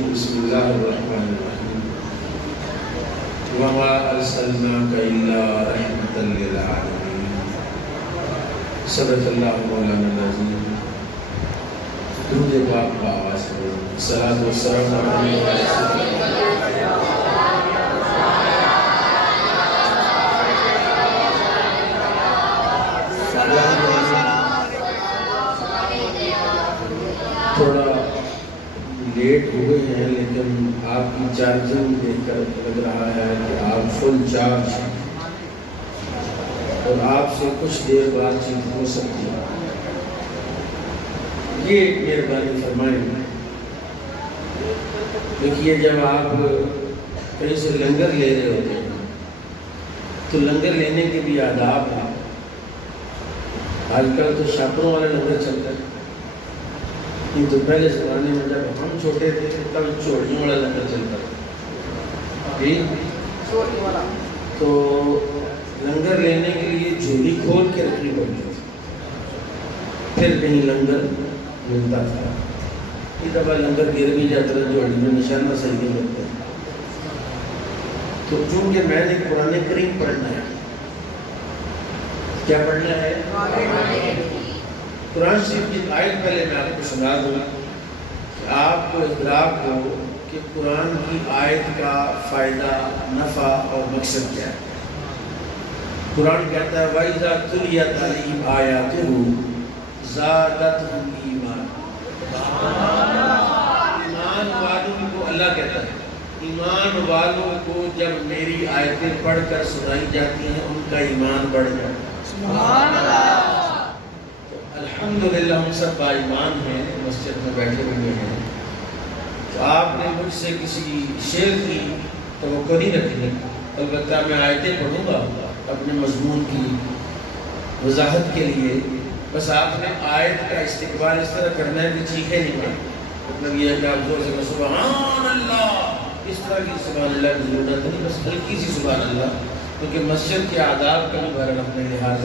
الرجیم بسم اللہ الرحمن الرحیم وما ارسلناک الا رحمتا للعالمین صدق اللہ مولانا العظیم درود پاک با آواز کرو صلاۃ و سلام علیہ تھوڑا لیٹ ہو گئے ہیں لیکن آپ کی چارجنگ دیکھ کر لگ رہا ہے کہ آپ فل چارج ہیں اور آپ سے کچھ دیر بات چیت ہو سکتی ہے، یہ ایک مہربانی فرمائیں۔ دیکھیے جب آپ کہیں سے لنگر لے رہے ہوتے ہیں تو لنگر لینے کے بھی آداب ہیں۔ آج کل تو شاپروں والا لنگر چلتا ہے، نہیں تو پہلے زمانے میں جب ہم چھوٹے تھے تب چوڑیوں والا لنگر چلتا تھا، تو لنگر لینے کے لیے جھولی کھول کے رکھنی پڑتی تھی، پھر کہیں لنگر ملتا تھا۔ یہ دفعہ لنگر گر بھی جاتا تھا، جھولی میں نشانہ صحیح نہیں لگتا۔ تو چونکہ میں نے قرآن کریم پڑھنا ہے، کیا پڑھنا ہے؟ قرآن شریف کی آیت پہلے میں آپ کو سنا دوں کہ آپ کو ادراک ہو کہ قرآن کی آیت کا فائدہ، نفع اور مقصد کیا ہے۔ قرآن کہتا ہے وَإِذَا تُلِيَتْ عَلَيْهِمْ آيَاتُهُ زَادَتْهُمْ ایمان۔ ایمان والوں کو اللہ کہتا ہے، ایمان والوں کو جب میری آیتیں پڑھ کر سنائی جاتی ہیں ان کا ایمان بڑھ جاتا ہے۔ سبحان اللہ۔ الحمدللہ ہم سب با ایمان ہیں، مسجد میں بیٹھے ہوئے ہیں، تو آپ نے مجھ سے کسی شعر کی توقع نہیں رکھی، البتہ میں آیتیں پڑھوں گا اپنے مضمون کی وضاحت کے لیے۔ بس آپ نے آیت کا استقبال اس طرح کرنا ہے کہ چیخے نہیں پڑیں، مطلب یہ ہے کہ آپ زور سے سبحان اللہ، اس طرح کی سبحان اللہ کی ضرورت نہیں، بس ہلکی سی سبحان اللہ، کیونکہ مسجد کے آداب کا بھی بہرحال اپنے لحاظ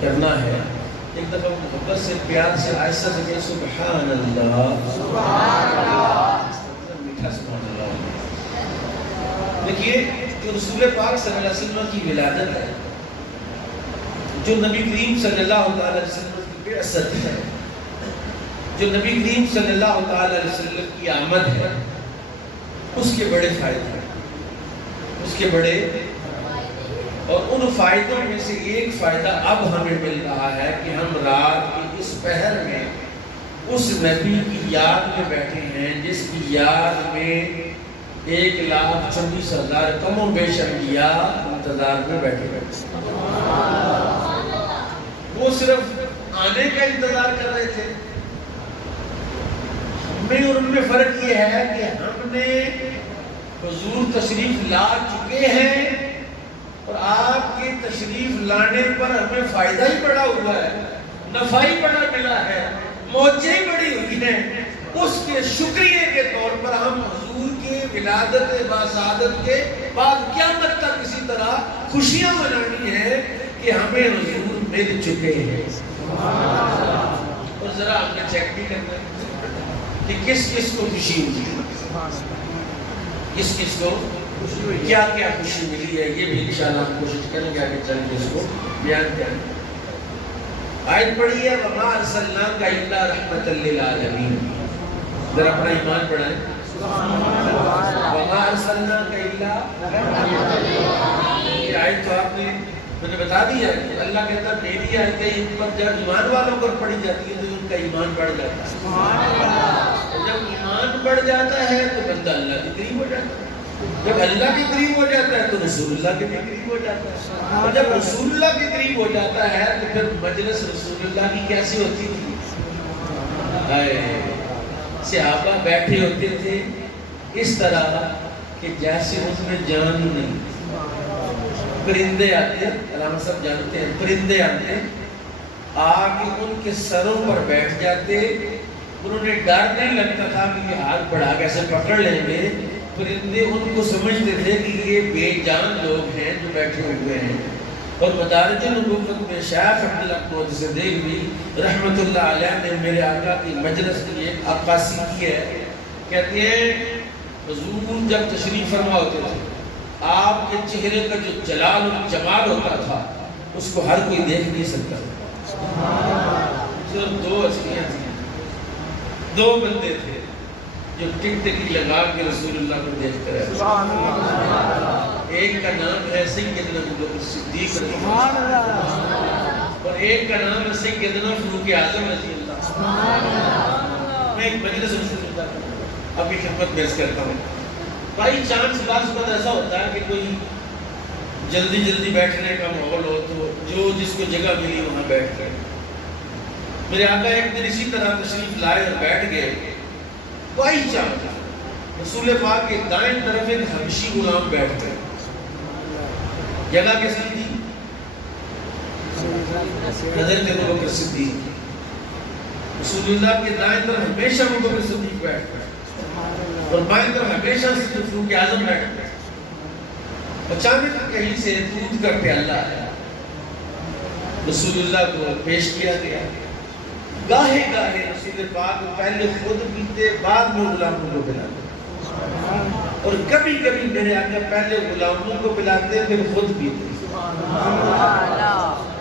کرنا ہے۔ ایک دفعہ محبت سے پیار سے آہستہ سے کہیں سبحان اللہ، سبحان اللہ، میٹھا سبحان اللہ۔ دیکھیے جو رسول پاک صلی اللہ علیہ وسلم کی ولادت ہے، جو نبی کریم صلی اللہ علیہ وسلم کی بعثت ہے، جو نبی کریم صلی اللہ علیہ وسلم کی آمد ہے، اس کے بڑے فائدے ہیں، اس کے بڑے، اور ان فائدوں میں سے ایک فائدہ اب ہمیں مل رہا ہے کہ ہم رات کی اس پہر میں اس نبی کی یاد میں بیٹھے ہیں جس کی یاد میں 1,26,000 کم و بیش انبیاء انتظار میں بیٹھے ہیں۔ وہ صرف آنے کا انتظار کر رہے تھے۔ ہمیں اور ان میں فرق یہ ہے کہ ہم نے حضور تشریف لا چکے ہیں اور آپ کی تشریف لانے پر ہمیں فائدہ ہی بڑا ہوا ہے، نفع ہی بڑا ملا ہے، موجیں بڑی ہوئی ہیں۔ اس کے شکریہ کے طور پر ہم حضور کے ولادت باسعادت کے بعد قیامت تک اسی طرح خوشیاں منانی ہیں کہ ہمیں حضور مل چکے ہیں۔ اور ذرا ہم نے چیک بھی کرنا ہے کہ کس کس کو خوشی ہوئی ہے، کس کس کو کیا کیا خوشی ملی ہے، یہ بھی انشاءاللہ ہم کوشش کریں گے آگے چل کے اس کو بیان کریں۔ آیت پڑھی ہے وَمَا أَرْسَلْنَاكَ إِلَّا رَحْمَةً لِلْعَالَمِينَ۔ ذرا اپنا ایمان پڑھائیں، وَمَا أَرْسَلْنَاكَ إِلَّا رَحْمَةً لِلْعَالَمِينَ۔ یہ آیت تو آپ نے مجھے بتا دی ہے کہ اللہ کہتا ہے میری آیتیں ان پر جب ایمان والوں پر پڑھی جاتی ہیں تو ان کا ایمان بڑھ جاتا ہے۔ اور جب ایمان بڑھ جاتا ہے تو بندہ اللہ کے قریب ہو جاتا ہے، جب اللہ کے قریب ہو جاتا ہے تو رسول اللہ کے قریب ہو جاتا ہے، اور جب رسول اللہ کے قریب ہو جاتا ہے تو پھر مجلس رسول اللہ کی کیسی ہوتی تھی؟ صحابہ بیٹھے ہوتے تھے اس طرح کہ جیسے اس میں جان ہی نہیں۔ پرندے آتے، علامہ صاحب جانتے ہیں، پرندے آتے آ کے ان کے سروں پر بیٹھ جاتے، انہوں نے ڈر نہیں لگتا تھا کہ یہ ہاتھ بڑھا کیسے پکڑ لیں گے۔ پرندے ان کو سمجھتے تھے کہ یہ بے جان لوگ ہیں جو بیٹھے ہوئے ہیں۔ اور مدارج النبوت میں شیخ عبداللہ محدث دہلوی رحمۃ اللہ علیہ نے میرے آقا کی مجلس کی ایک عکاسی کی ہے، کہتے ہیں حضور جب تشریف فرما ہوتے تھے آپ کے چہرے کا جو جلال اور جمال ہوتا تھا اس کو ہر کوئی دیکھ نہیں سکتا تھا۔ صرف دو ہستیاں تھیں، دو بندے تھے جو ٹک ٹکی لگا کے رسول اللہ کو دیکھتے رہے۔ ایک کا نام ہے سیدنا ابوبکر صدیق رضی اللہ اور ایک کا نام ہے سیدنا فاروق اعظم رضی اللہ۔ میں ایک مجلس رسول اللہ اپنی خدمت پیش کرتا ہوں۔ بائی چانس بعض وقت ایسا ہوتا ہے کہ کوئی جلدی جلدی بیٹھنے کا ماحول ہو تو جو جس کو جگہ ملی وہاں بیٹھ گئے۔ میرے آقا ایک دن اسی طرح تشریف لائے اور بیٹھ گئے۔ بائی چانس رسول پاک کے دائیں طرف ایک حبشی غلام بیٹھ گئے۔ جگہ کس کی تھی؟ حضرت ابوبکر صدیق۔ رسول اللہ کے دائیں طرف ہمیشہ ابوبکر صدیق بیٹھ گئے اور بائیں طرف ہمیشہ فاروق اعظم بیٹھ گئے۔ اچانک کہیں سے دودھ کا پیالہ آیا، رسول اللہ کو پیش کیا گیا۔ گاہے گاہے رسول پاک پہلے خود پیتے بعد میں غلاموں کو پلاتے، اور کبھی کبھی میرے آقا پہلے غلاموں کو پلاتے پھر خود پیتے۔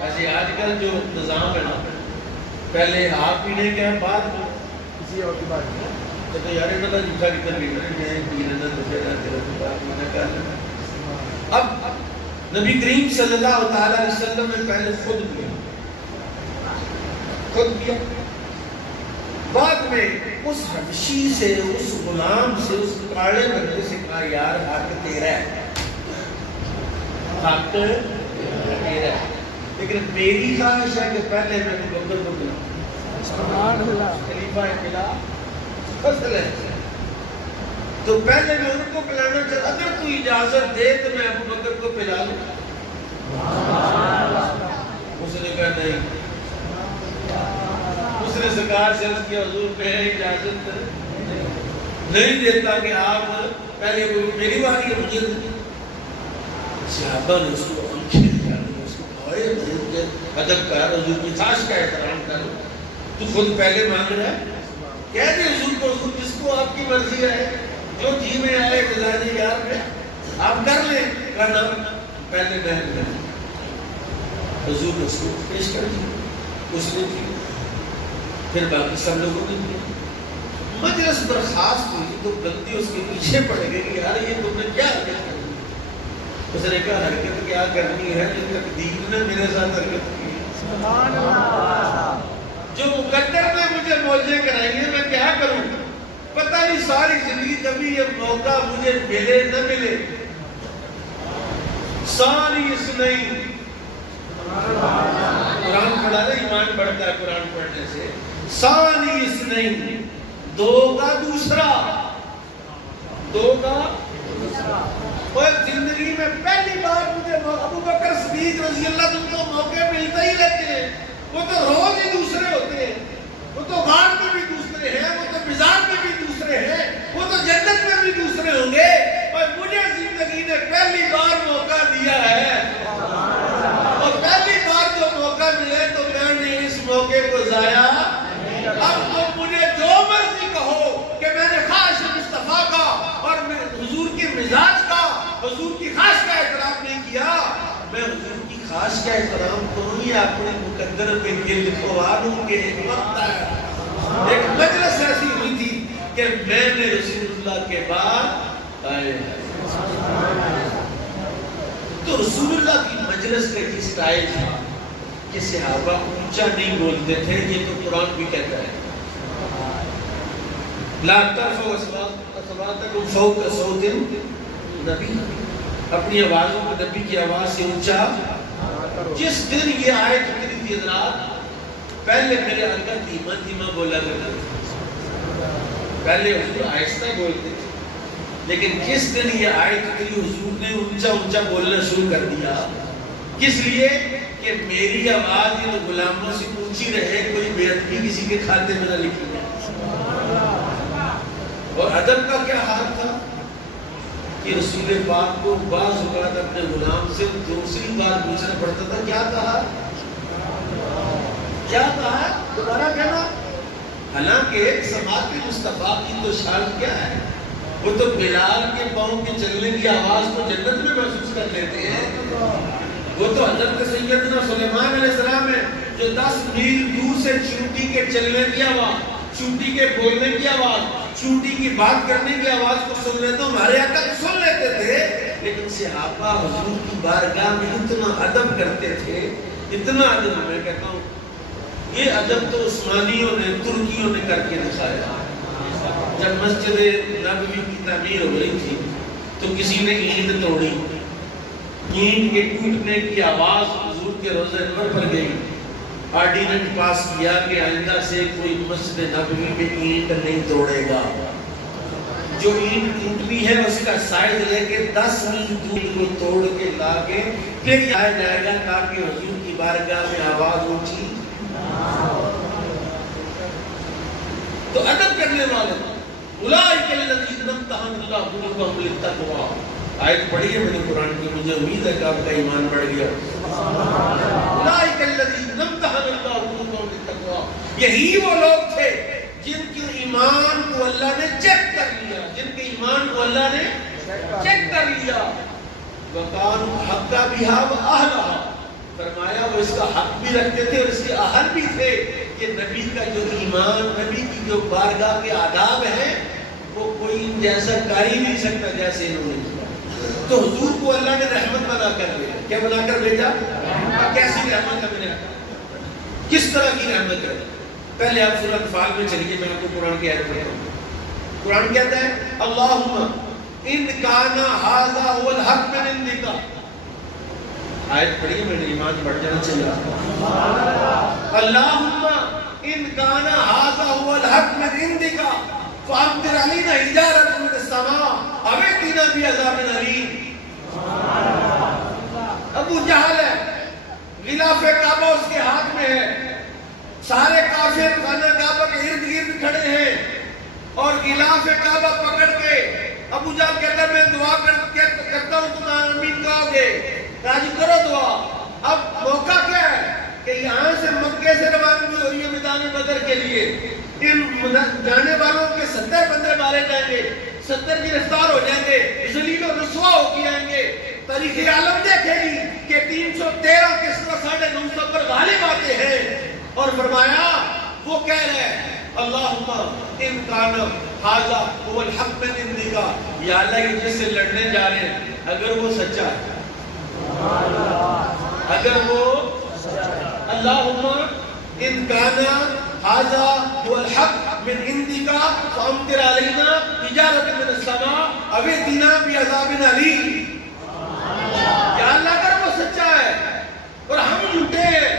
ایسے آج کل جو نظام ہے نا، پہلے آپ پینے کے بعد کسی اور کی بات نہیں تو یار اللہ جھوٹا کتنا پینا ہے پی لینا تو پھر بات میں کر لینا۔ اب نبی کریم صلی اللہ تعالی علیہ وسلم نے پہلے خود پیا، بعد میں اس حبشی سے، اس غلام سے، اس کاڑے بندے سے کہا یار حق تیرا ہے، حق تیرا ہے، لیکن میری خواہش ہے کہ پہلے میں ابوبکر کو پلاؤں، خلیفہ ملا فصل ہے تو پہلے میں ان کو پلانا چاہتا، اگر تو اجازت دے تو میں ابوبکر کو پلا لوں۔ اس نے کہا نہیں۔ اس نے سرکار سے عرض کیا حضور میں اجازت نہیں دیتا کہ آپ پہلے میری باری ہے مجھے۔ صحابہ نے اس کو ادب کا حضور کی خاص کا احترام کرو، تو خود پہلے مانگ رہا ہے، کہہ دے حضور کو، حضور جس کو آپ کی مرضی ہے جو جی میں آئے گزاری یار میں آپ کر لیں، کرنا پہلے میں حضور نے اس کو پیش کر دی، اس نے کی، پھر باقی سب لوگوں نے کی۔ مجلس برخاست ہوئی تو بندی اس کے پیچھے پڑ گئی کہ یار یہ تم نے کیا حرکت کرنی؟ اس نے کہا حرکت کیا کرنی ہے جو تقدیر نے میرے ساتھ حرکت کی ہے، جو مقدر نے مجھے معجزے کرائیں گے میں کیا کروں؟ پتہ نہیں ساری زندگی کبھی یہ موقع مجھے ملے نہ ملے۔ ساری اس نہیں قرآن پڑھا نا، ایمان بڑھتا ہے قرآن پڑھنے سے۔ ثانی اس نہیں، دو کا دوسرا، دو کا اور زندگی میں پہلی بار مجھے ابوبکر صدیق رضی اللہ عنہ کو موقع ملتا ہی رہتے ہیں، وہ تو روز ہی دوسرے ہوتے ہیں، وہ تو غار میں بھی دوسرے ہیں، وہ تو مزار میں بھی دوسرے ہیں، وہ تو جنت میں بھی دوسرے ہوں گے، اور مجھے زندگی نے پہلی بار موقع دیا ہے، اور پہلی بار جو موقع ملے تو میں نے اس موقع کو ضائع۔ اب تم مجھے جو مرضی کہو کہ میں نے خواہش مصطفیٰ کا اور حضور کے مزاج کا، حضور کی خواہش کا احترام نہیں کیا، میں حضور کی خواہش کا احترام کروں یا اپنے مقدر پہ گرد خوانوں کے وقت آیا۔ ایک مجلس ایسی ہوئی تھی کہ میں نے رسول اللہ کے بعد آئے، تو رسول اللہ کی مجلس کا ایک سٹائل تھا کہ صحابہ اونچا نہیں بولتے تھے، یہ تو قرآن بھی کہتا ہے لا ترفعوا اصواتکم فوق صوت النبی، اپنی آوازوں کو نبی کی آواز سے اونچا۔ جس دن یہ آیت اتری تھی حضرات، پہلے میرے آقا دھیما دھیما بولا کرتے تھے، پہلے حضور آہستہ بولتے تھے، لیکن جس دن یہ آیت اتری حضور نے اونچا اونچا بولنا شروع کر دیا۔ کس لیے؟ کہ میری آواز ان غلاموں سے اونچی رہے، کوئی بے ادبی کسی کے کھاتے میں نہ لکھی جائے۔ اور ادب کا کیا حال تھا کہ رسول پاک کو بعض اوقات اپنے غلام سے دوسری بار پوچھنا پڑتا تھا کیا کہا، کیا کہا، دوبارہ کہنا۔ حالانکہ سماعت مصطفیٰ کی تو شان کیا ہے وہ تو بلال کے پاؤں کے چلنے کی آواز کو جنت میں محسوس کر لیتے ہیں. وہ تو حضرت سیدنا سلیمان علیہ السلام ہے جو 10 میل دور سے چونٹی کے چلنے کی آواز, چونٹی کے بولنے کی آواز, چونٹی کی بات کرنے کی آواز کو سن لیتے. ہمارے آقا سن لیتے تھے, لیکن صحابہ حضور کی بارگاہ میں اتنا ادب کرتے تھے, اتنا ادب. میں کہتا ہوں یہ ادب تو عثمانیوں نے, ترکیوں نے کر کے دکھایا. جب مسجد نبوی کی تعمیر ہو رہی تھی تو کسی نے اینٹ توڑی, اینٹ کے ٹوٹنے کی آواز حضور کے روضہ انور پر گئی. آرڈیننس پاس کیا کہ آئندہ سے کوئی مسجد نبوی میں اینٹ نہیں توڑے گا. جو اینٹ ٹوٹنی ہے اس کا سائز لے کے 10 میل دور کو توڑ کے لا کے پھر آیا جائے گا تاکہ حضور کی بارگاہ میں آواز اونچی. تو ادب کرنے والے اولئک الذین امتحن اللہ قلوبہم للتقوی. آیت پڑھی ہے میں نے قرآن کی, مجھے امید ہے کہ آپ کا ایمان بڑھ گیا. اولئک الذین امتحن اللہ قلوبہم للتقوی. یہی وہ لوگ تھے جن کے ایمان کو اللہ نے چیک کر لیا, جن کے ایمان کو اللہ نے چیک کر لیا. وَقَانُوا حَقَّ بِهَا وَأَهْلَهَا. فرمایا وہ اس کا حق بھی رکھتے تھے اور اس کے اہل بھی تھے کہ نبی کا جو ایمان, نبی کی جو بارگاہ کے آداب ہیں وہ کوئی جیسا کر ہی نہیں سکتا جیسے انہوں نے کیا. تو حضور کو اللہ نے رحمت بنا کر بھیجا. کیا بنا کر بھیجا؟ کیسی رحمت ہے میرے آقا, کس طرح کی رحمت ہے؟ پہلے آپ سورۃ انفال میں چلیے, میں آپ کو قرآن کی آیت پڑھتا ہوں. قرآن کہتا ہے اللہم ان کان ھذا هو الحق من عندک. آیت پڑھیے, میں نے ایمان بڑھ جانا چاہیے. اللہم ان کان ھذا هو الحق من عندک فامطر علینا حجارۃ من السماء او ائتنا بعذاب الیم. ابو جہل ہے, غلاف کعبہ اس کے ہاتھ میں ہے, سارے کافر خانہ کعبہ کے ارد گرد کھڑے ہیں اور غلاف کعبہ پکڑ کے ابو جہل کہتا ہے میں دعا کرتا ہوں تم آمین کہو گے, راضی کرو دعا. اب موقع کیا ہے کہ یہاں سے مکے سے روانگی ہو رہی ہے میدان بدر کے لیے. ان جانے والوں کے 70 بندے مارے جائیں گے, 70 گرفتار ہو جائیں گے, ذلیل و رسوا ہو کے آئیں گے. تاریخ عالم دیکھے گی کہ 313 کس طرح 950 پر غالب آتے ہیں. اور فرمایا وہ کہہ رہے ہیں اللہم ان کان ھذا هو الحق من عندک. یا اللہ یہ جس سے لڑنے جا رہے ہیں اگر وہ سچا ہے, اگر وہ اللہم ان کان ھذا هو الحق من عندک فامطر علینا حجارۃ من السماء او ائتنا بعذاب الیم. یا اللہ اگر وہ سچا ہے اور ہم جھوٹے ہیں,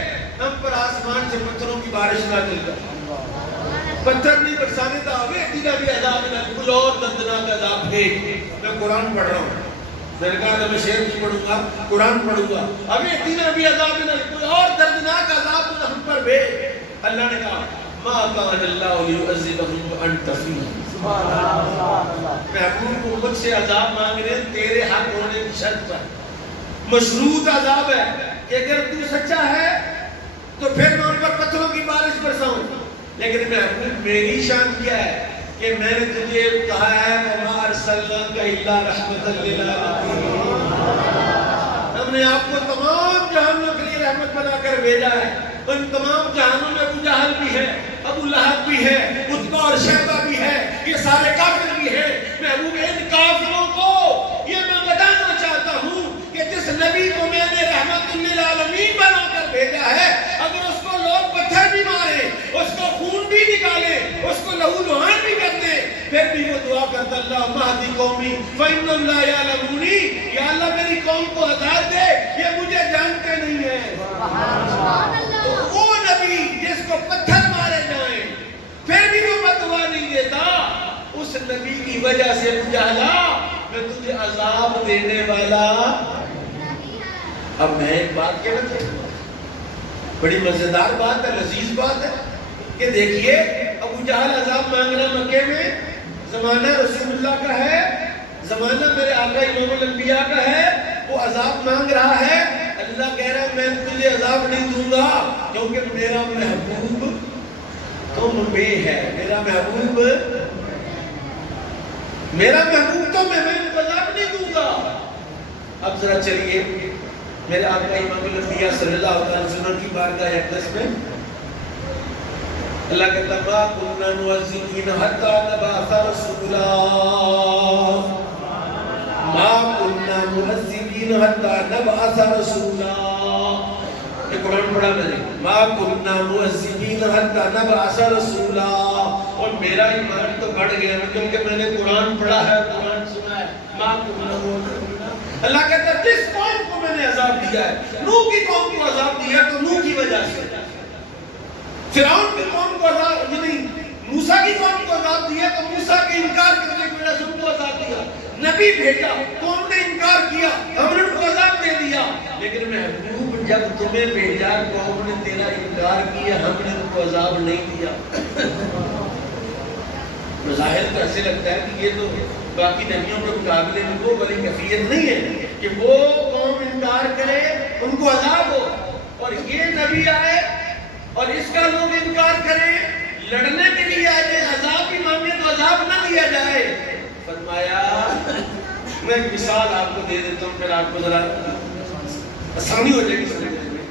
ہم پر آسمان سے پتھروں کی بارش نازل کر, پتھر نہیں برسانے تھا, او ائتنا بعذاب الیم, کوئی اور دردناک عذاب بھیج. میں قرآن پڑھ رہا ہوں, میں نے کہا کہ میں شعر نہیں پڑھوں گا, قرآن پڑھوں گا. اب ائتنا بعذاب الیم, کوئی اور دردناک عذاب ہم پر بھیج. اللہ نے کہا ما کان اللہ لیعذبہم وانت فیہم. محبوب کو مجھ سے عذاب مانگ رہے ہیں تیرے حق ہونے کی شرط پر. مشروط عذاب ہے کہ اگر تو سچا ہے تو پھر میں ان پر پتھروں کی بارش برساؤں. لیکن محبوب میری شان کیا ہے کہ میں نے تجھے کہا ہے وما ارسلناک الا رحمۃ للعالمین. ہم نے آپ کو تمام جہانوں کے لیے رحمت بنا کر بھیجا ہے. ان تمام جہانوں میں ابو جہل بھی ہے, ابو لہب بھی ہے, عتبہ اور شیبہ بھی ہے, یہ سارے کافر بھی ہیں. محبوب ان کافروں کو یہ میں بتانا چاہتا ہوں کہ جس نبی کو میں نے رحمت للعالمین بنا کر بھیجا ہے, اگر اس کو لوگ پتھر بھی مارے, اس کو خون بھی نکالے, اس کو لہو لہان بھی کرتے, پھر بھی وہ دعا کرتا اللہم اہد قومی فانہم لا یعلمون. یا اللہ میری قوم کو ہدایت دے, یہ مجھے جانتے نہیں ہیں. تو وہ نبی جس کو پتھر مارے جائیں پھر بھی وہ بدعا نہیں دیتا, اس نبی کی وجہ سے ابو جہلا میں تجھے عذاب دینے والا. اب میں ایک بات کہنا چاہتا ہوں, بڑی مزیدار بات ہے, لذیذ بات ہے کہ دیکھیے ابو جہل عذاب مانگ رہا مکے میں, زمانہ رسول اللہ کا ہے, زمانہ میرے آقا امام الانبیاء کا ہے, وہ عذاب مانگ رہا ہے. اللہ کہہ رہا ہے میں تجھے عذاب نہیں دوں گا کیونکہ میرا محبوب تم میں ہے, میرا محبوب میرا محبوب تو میں ان کو عذاب نہیں دوں گا. اب ذرا چلیے میرے آقا امام الانبیاء صلی اللہ علیہ وسلم کی بارگاہ اقدس میں اللہ کہتا ما کننا معذبین حتی نبعث رسولا، ما کننا معذبین حتی نبعث رسولا. یہ قرآن پڑھا میں نے، ما کننا معذبین حتی نبعث رسولا. اور میرا ایمان تو بڑھ گیا کیونکہ میں نے قرآن پڑھا ہے، قرآن سنا ہے. ما کننا معذبین، اللہ کہتا ہے جس قوم کو میں نے عذاب دیا ہے، نوح کی قوم کو عذاب دیا تو نوح کی وجہ سے، فرعون کی قوم کو عذاب، یعنی موسیٰ کی قوم کو عذاب دیا تو موسیٰ کے انکار کرنے کی وجہ سے ان کو عذاب دیا. نبی بھیجا، قوم نے انکار کیا، ہم نے ان کو عذاب دے دیا. لیکن محبوب جب تمہیں بھیجا قوم نے تیرا انکار کیا، ہم نے ان کو عذاب نہیں دیا. ظاہر تو ایسے لگتا ہے کہ یہ تو باقی نبیوں کے مقابلے میں وہ بڑی کیفیت نہیں ہے کہ وہ قوم انکار کرے ان کو عذاب ہو، اور یہ نبی آئے اور اس کا لوگ انکار کریں، لڑنے کے لیے آئے، عذاب بھی مانگے تو عذاب نہ دیا جائے. فرمایا میں ایک مثال آپ کو دے دیتا ہوں، پھر آپ کو ذرا آسانی ہو جائے گی سمجھنے میں.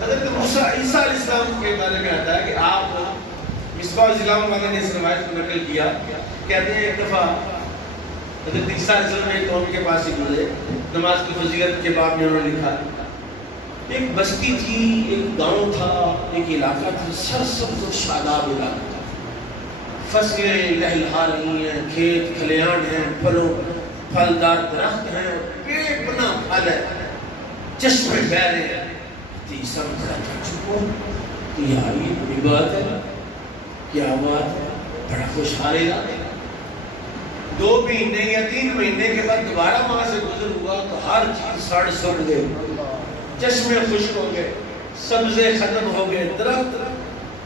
حضرت موسیٰ عیسیٰ علیہ السلام کے بارے میں آتا ہے کہ آپ مصباح الاسلام والے نے اس روایت کو نقل کیا، کہتے ہیں ایک دفعہ حضرت عیسیٰ علیہ السلام ایک قوم کے پاس ہی گزرے، نماز کی فضیلت کے باب میں انہوں نے لکھا ایک بستی تھی، ایک گاؤں تھا، ایک علاقہ تھا، سرسبز و شاداب علاقہ تھا، فصلیں لہلہا رہی ہیں، کھیت کھلیان ہیں، پھلدار درخت ہیں، بے پناہ پھل ہے، چشمے بہہ رہے ہیں. عیسیٰ چپو یار یہ بڑی بات ہے، کیا بات ہے، بڑا خوشحال علاقہ. 2 مہینے یا 3 مہینے کے بعد دوبارہ وہاں سے گزر ہوا تو ہر چیز سڑ سڑ گئی، چشمے خشک ہو گئے، سبزے ختم ہو گئے، درخت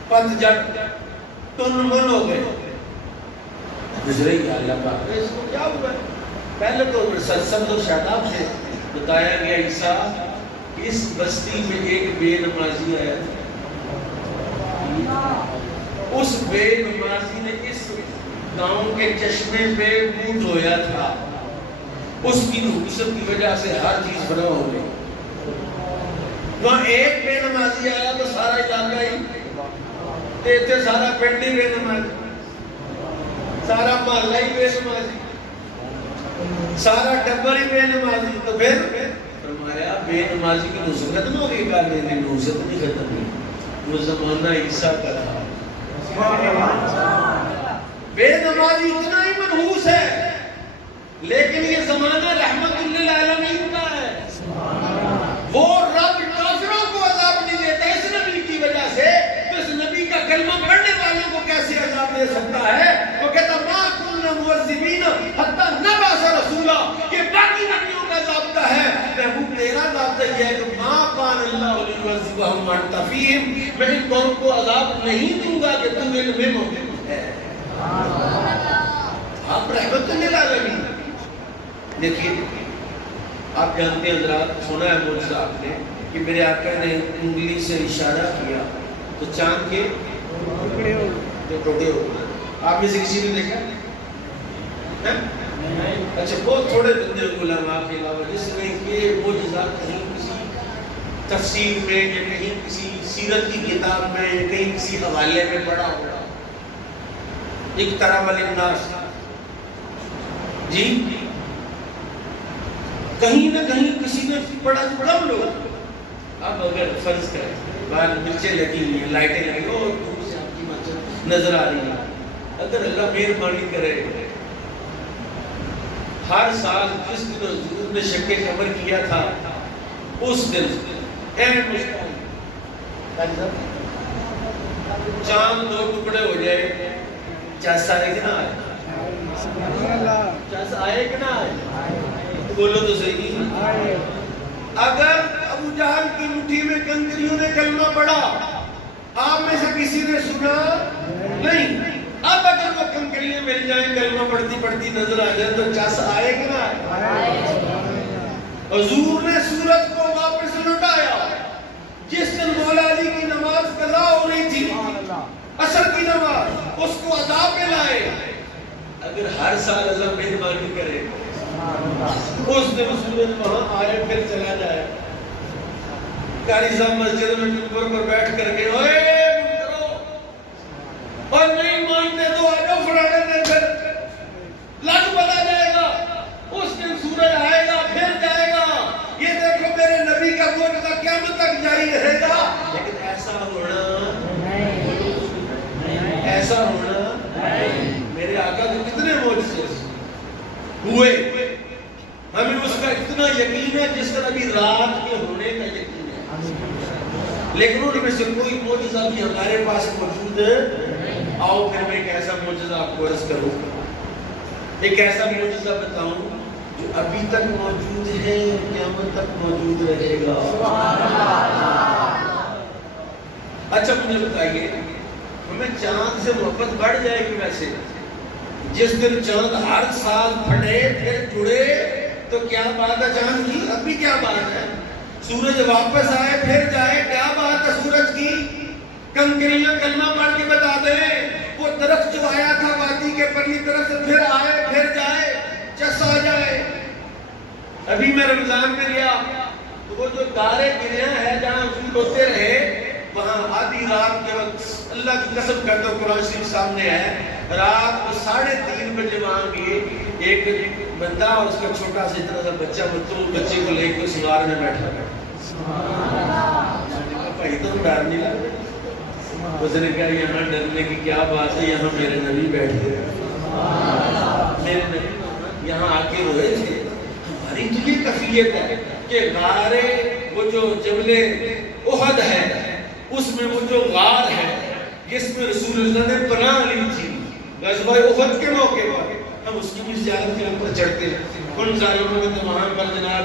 پت جٹ تن من ہو گئے. گزرے یا اللہ پاک اس کو کیا ہوا ہے؟ پہلے تو سبز و شاداب سے بتایا گیا عیسیٰ اس بستی میں ایک بے نمازی آیا تھا، اس بے نمازی نے اس گاؤں کے چشمے پہ منہ دھویا تھا، اس کی نحوست کی وجہ سے ہر چیز فنا ہو گئی. وہاں ایک بے نمازی آیا تو سارا علاقہ ہی تیتے، سارا پنڈ ہی بے نمازی، سارا محلہ ہی بے نمازی، سارا ٹبر ہی بے نمازی. تو پھر فرمایا بے نمازی کی نحوست ختم ہو گئی. کہا نہیں، نحوست نہیں ختم ہوئی، وہ زمانہ عیسیٰ کا تھا. بے نمازی اتنا ہی منحوس ہے، لیکن یہ زمانہ رحمت للعالمین کا ہے. وہ رب کافروں کو عذاب نہیں دیتا اس نبی کی وجہ سے، تو اس نبی کا کلمہ پڑھنے والوں کو کیسے عذاب دے سکتا ہے؟ وہ کہتا ما کننا معذبین حتی نبعث رسولا. یہ باقی نبیوں کا ضابطہ ہے، محبوب تیرا ضابطہ یہ ہے کہ ما کان اللہ لیعذبہم وانت فیہم، میں ان قوم کو عذاب نہیں دوں گا کہ تم ان میں موجود ہے. آپ رحمت للعالمین. دیکھیے آپ جانتے ہیں حضرات، سنا ہے مول صاحب نے کہ میرے آقا نے انگلی سے اشارہ کیا تو چاند کے ٹکڑے ہو گئے. آپ میں سے کسی نے دیکھا؟ اچھا بہت تھوڑے بندے علماء کے علاوہ جس نے کہ وہ معجزات کہیں کسی تفسیر میں یا کہیں کسی سیرت کی کتاب میں یا کہیں کسی حوالے میں پڑھا ہوگا. ایک طرح والے الناس جی کہیں نہ کہیں کسی نے پڑھا تو کم لوگ. اب اگر فرض کریں باہر مرچیں لگی ہوئی ہیں، لائٹیں لگی اور دور سے آپ کی مسجد نظر آ رہی ہے، اگر اللہ مہربانی کرے ہر سال جس دن حضور نے شق قمر کیا تھا اس دن چاند 2 ٹکڑے ہو جائے، چاس آئے کہ نہ آئے؟ چاس آئے کہ نہ آئے؟ بولو تو صحیح. اگر ابو جہل کی مٹھی میں کنکریوں نے کلمہ پڑھا، آپ میں سے کسی نے سنا نہیں. اب اگر وہ کنکریاں مل جائیں کلمہ پڑھتی پڑھتی نظر آ جائے تو چاس آئے کہ نہ آئے؟ حضور نے سورج کو واپس لوٹایا. جس دن مولا علی کی نماز قضا ہو رہی تھی، عصر کی نماز، اس کو ادا پہ لائے. اگر ہر سال اللہ مہربانی کرے اس دن سورج وہاں آئے پھر چلا جائے، قاری صاحب مسجد میں منبر پر بیٹھ کر کے اوے منکرو اور نہیں مانتے تو آجو فلانے دن پھر لگ پڑا جائے گا، اس دن سورج آئے گا پھر جائے گا، یہ دیکھو میرے نبی کا معجزہ قیامت تک جاری رہے گا۔ لیکن ایسا ہونا میرے آقا کے کتنے معجزے ہوئے، ہمیں اس کا اتنا یقین ہے جس طرح بھی رات کے ہونے کا یقین ہے، لیکن ان میں سے کوئی معجزہ بھی ہمارے پاس موجود ہے۔ آؤ پھر میں ایک ایسا معجزہ آپ کو عرض کروں، ایک ایسا معجزہ بتاؤں جو ابھی تک موجود ہے، قیامت تک موجود رہے گا۔ اچھا مجھے بتائیے، ہمیں چاند سے محبت بڑھ جائے گی ویسے؟ جس دن چاند ہر سال پھٹے پھر جڑے تو کیا بات ہے چاند کی؟ ابھی کیا بات ہے؟ سورج واپس آئے پھر جائے، کیا بات ہے سورج کی؟ کنکریاں کلمہ پڑھ کے بتا دیں، وہ درخت جو آیا تھا وادی کے پرلی طرف سے پھر آئے پھر جائے، چس آ جائے۔ ابھی میں رمضان میں گیا تو وہ جو تارے گنیا ہے جہاں وضو ہوتے رہے، وہاں آدھی رات کے وقت اللہ کی قسم کرتا ہوں قرآن شریف سامنے ہے، رات کو 3:30 بجے وہاں گئے، ایک بندہ اور اس کا چھوٹا سا اتنا سا بچہ بچے کو لے کے سوار میں بیٹھا بھائی تو ڈر نہیں لگا؟ اس نے کہا یہاں ڈرنے کی کیا بات ہے، یہاں میرے نبی بیٹھے میرے نبی یہاں آ کے روئے تھے۔ ہماری تو یہ کفیت ہے کہ غارے وہ جو جبل احد ہے اس میں وہ جو غار ہے جس میں رسول اللہ نے پناہ لی تھی غزوہ احد کے موقع پر، ہم اس کی بھی زیارت کے اوپر چڑھتے ہیں۔ ان ظالموں نے تو وہاں پر جناب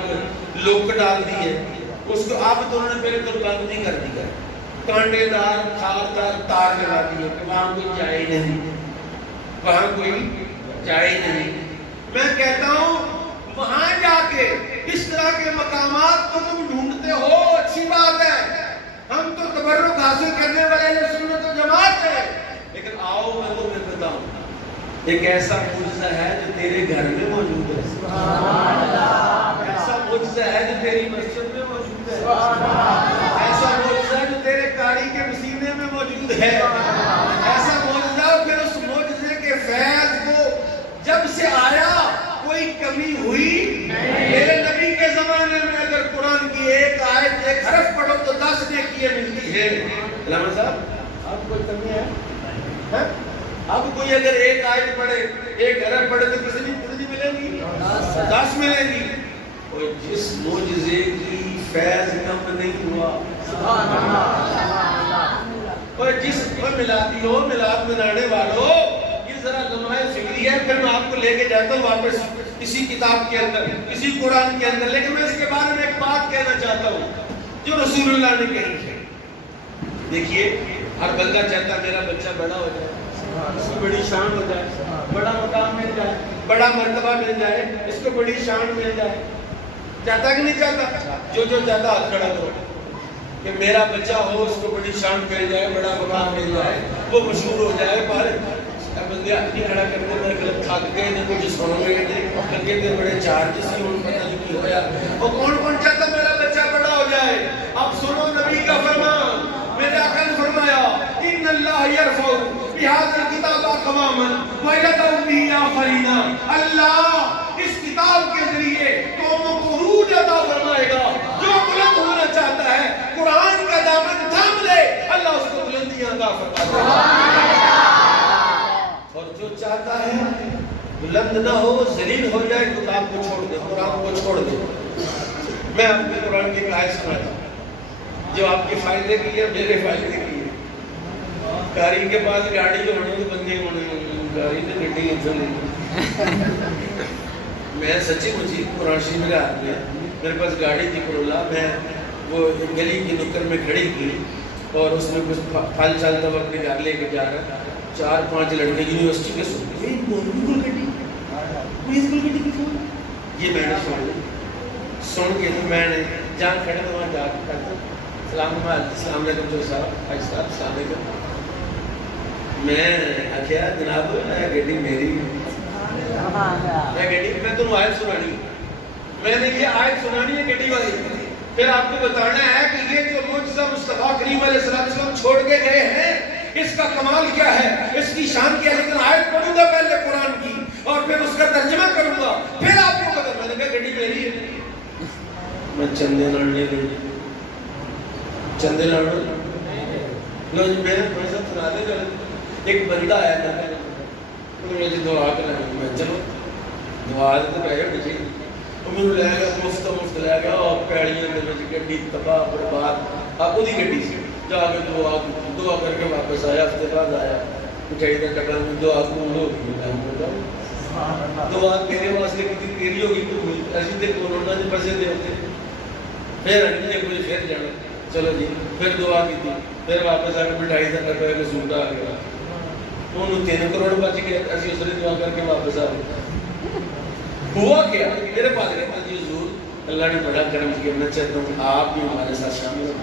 لوک ڈال دی ہے، اس کو آپ تو انہوں نے پہلے تو بند نہیں کر دیا، کانٹے دار کھاردار تار لگا دیے کہ وہاں کوئی جائے نہیں، وہاں کوئی جائے نہیں۔ میں کہتا ہوں وہاں جا کے اس طرح کے مقامات کو تم ڈھونڈتے ہو، اچھی بات ہے، ہم تو تبرک حاصل کرنے والے سنت و جماعت ہے، لیکن آؤ میں تمہیں بتاؤں ایک ایسا معجزہ ہے جو تیرے گھر میں موجود ہے، ایسا معجزہ ہے جو تیری مسجد میں موجود ہے، ایسا معجزہ ہے جو تیرے قاری کے مسینے میں موجود ہے، ایسا معجزہ پھر اس معجزے کے فیض کو جب سے آیا کوئی کمی ہوئی؟ میرے نبی کے زمانے میں اگر قرآن کی ایک آیت ایک حرف پڑھو تو 10 نیکیاں ملتی ہے۔ علامہ صاحب آپ کوئی کمی ہے؟ اب کوئی اگر ایک آیت پڑھے ایک حرف پڑھے تو کتنی ملے گی؟ 10 ملے گی۔ اور جس معجزے کی فیض کم نہیں ہوا، اور جس پر ملادی ہو ملاد منانے والوں ذرا لمحہ فکری ہے، پھر میں آپ کو لے کے جاتا ہوں واپس اسی کتاب کے اندر، اسی قرآن کے اندر، لیکن میں اس کے بارے میں ایک بات کہنا چاہتا ہوں جو رسول اللہ نے کہی ہے۔ دیکھیے ہر بندہ چاہتا ہے میرا بچہ بڑا ہو جائے، اس کو بڑی شان ہو جائے، بڑا مقام مل جائے، بڑا مرتبہ مل جائے، اس کو بڑی شان مل جائے، چاہتا کہ نہیں چاہتا؟ جو چاہتا ہاتھ کھڑا کرو کہ میرا بچہ ہو، اس کو بڑی شان مل جائے، بڑا مقام مل جائے، وہ مشہور ہو جائے۔ بندے اپنی کھڑا کرنے میں غلط تھک گئے نے، کچھ سن گئے نے، لگے تھے بڑے چارج سی، ان پتہ نہیں کی ہویا، اور کون چاہتا میرا بچہ بڑا ہو جائے؟ اب سنو نبی کا فرمان، میرے آقا نے فرمایا ان اللہ یرفع بہذا الکتاب اقواما ویضع به آخرین، اللہ اس کتاب کے ذریعے قوموں کو عروج عطا فرمائے گا۔ جو بلند ہونا چاہتا ہے قرآن کا دامن تھام لے، اللہ اس کو بلندیاں عطا فرمائے گا، اور جو چاہتا ہے بلند نہ ہو، ذلیل ہو جائے، کتاب کو چھوڑ دے، قرآن کو چھوڑ دے۔ میں آپ کو قرآن کی ایک آیت سناتا ہوں جو آپ کے فائدے کی ہے، میرے فائدے کی ہے۔ قاری کے پاس گاڑی جو ہونے تو بندے ہونے، گاڑی نے گڈی ادھر نہیں، میں سچی مجھے قرآن شریف میرے ہاتھ میں، میرے پاس گاڑی تھی کرولا، میں وہ گلی کی نکر میں کھڑی کی اور اس میں کچھ پھل چلتا وقت گھر لے کے جا رہا، 4-5 لڑکے یونیورسٹی کے سنتے ہیں یہ میں نے سن کے تو میں نے جان کھڑے تو وہاں جا کے کرتا السلام علیکم جو صاحب حج صاحب السلام علیکم، میں آخیا جناب گڈی میری میں تمہیں آیت سنانی، میں نے یہ آیت سنانی ہے گڈی والی، پھر آپ کو بتانا ہے کہ یہ جو معجزہ مصطفیٰ کریم علیہ السلام چھوڑ کے گئے ہیں اس کا کمال کیا ہے، اس کی شان کیا ہے۔ لیکن آیت پڑھوں گا پہلے قرآن کی اور پھر اس کا ترجمہ کروں گا، پھر آپ کو پتا۔ میں نے کہا گڈی میری ہے، میں چندے لڑنے گئی، چندے لڑنے لو جی میرے پیسہ سنا دے گا۔ ایک بندہ آیا تھا، مجھے دعا کرنا، میں چلو دعا تو پہ بچی، مجھے لے گیا مفت لے گیا، اور پیڑیاں گڈی تباہ برباد، آپ وہی گڈی سی جا کے دعا کر کے واپس آیا، ہفتے بعد آیا، مٹھائی کا ٹکا میں دعا قبول ہو گئی۔ دعا میرے واسطے کتنی تیری ہوگی، ایسی تے کورونا کے پیسے دے ہوتے، پھر اگلے مجھے پھر جانا، چلو جی پھر دعا کی تھی، پھر واپس آ کے مٹھائی کا ٹکا کے سوٹ آ گیا، انہوں 3 کروڑ بچ گئے، ایسی اس نے دعا کر کے واپس آ گئے۔ ہوا کیا، میرے پاس رہتا جی حضور اللہ نے بڑا کرم کیا، میں چاہتا ہوں آپ بھی ہمارے ساتھ شامل ہو،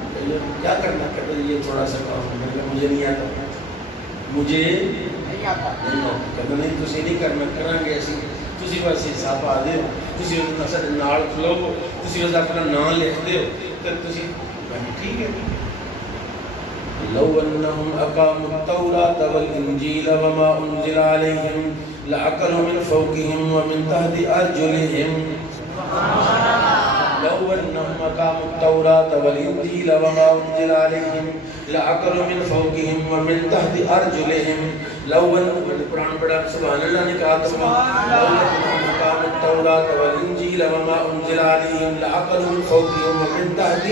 کیا کرنا کہتے ہیں یہ تھوڑا سا کام، میں نے کہا مجھے نہیں آتا، مجھے نہیں آتا، کہتا نہیں تسی نہیں کرنا، کریں گے ایسی، تسی بس حساب آ دے، تسی سارے نال کھلو، تسی بس اپنا نام لکھ دے، تو تسی ٹھیک ہے۔ لو انہم اقاموا التوراۃ والانجیل وما انزل علیہم لأکلوا من فوقہم ومن تحت ارجلہم۔ لو انہم اقاموا التوراۃ والانجیل وما انزل علیہم لأکلوا من فوقہم ومن تحت ارجلہم۔ لو انہم، قرآن پڑھا سبحان اللہ نے کہا تو لو انہم اقاموا التوراۃ والانجیل وما انزل علیہم لأکلوا من فوقہم ومن تحت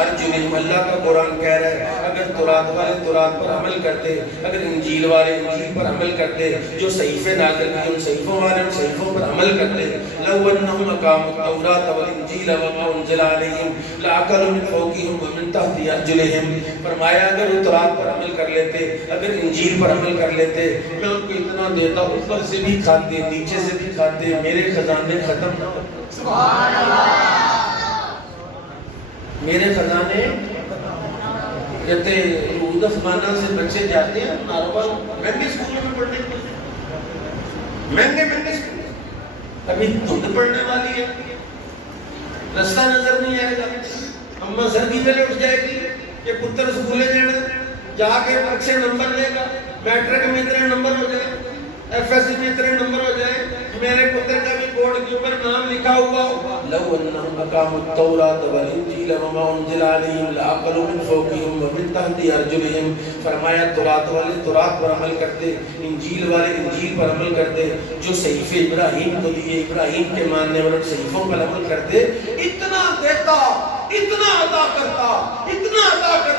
ارجلہم۔ اللہ کا قرآن کہہ رہا ہے اگر تورات والے تورات پر عمل کرتے، اگر انجیل والے انجیل پر عمل کرتے، جو صحیفے نازل کیے ان صحیفوں والے ان صحیفوں پر عمل کرتے، لو انہم اقاموا التوراۃ والانجیل وما انزل علیہم لأکلوا من فوقہم ومن تحت ارجلہم۔ فرمایا اگر وہ تورات پر عمل کر لیتے، اگر انجیل پر عمل کر لیتے، میں ان کو اتنا دیتا اوپر سے بھی کھاتے نیچے سے بھی کھاتے، میرے خزانے ختم نہ ہوتے۔ سبحان اللہ، میرے خزانے کہتے یہود افغانہ سے بچے جاتے ہیں ناروبا مہنگے اسکولوں میں پڑھنے کے لیے، مہنگے اسکول، ابھی دھند پڑھنے والی ہے، رستہ نظر نہیں آئے گا، اماں سردی میں اٹھ جائے گی کہ پتر اسکولے جانا، جا کے اچھے نمبر لے گا، میٹرک میں اتنے نمبر ہو جائے، ایف ایس سی میں اتنے نمبر ہو جائے، میرے پتر کا بھی بورڈ کے اوپر نام لکھا ہوا ہو۔ لو انہم اقاموا التوراۃ والانجیل وما انزل علیہم لأکلوا من فوقہم ومن تحت ارجلہم۔ فرمایا تورات والے تورات پر عمل کرتے، انجیل والے انجیل پر عمل کرتے، جو صحیفے ابراہیم کو دیے ابراہیم کے ماننے والے صحیفوں پر عمل کرتے، اتنا دیتا، اتنا عطا کرتا،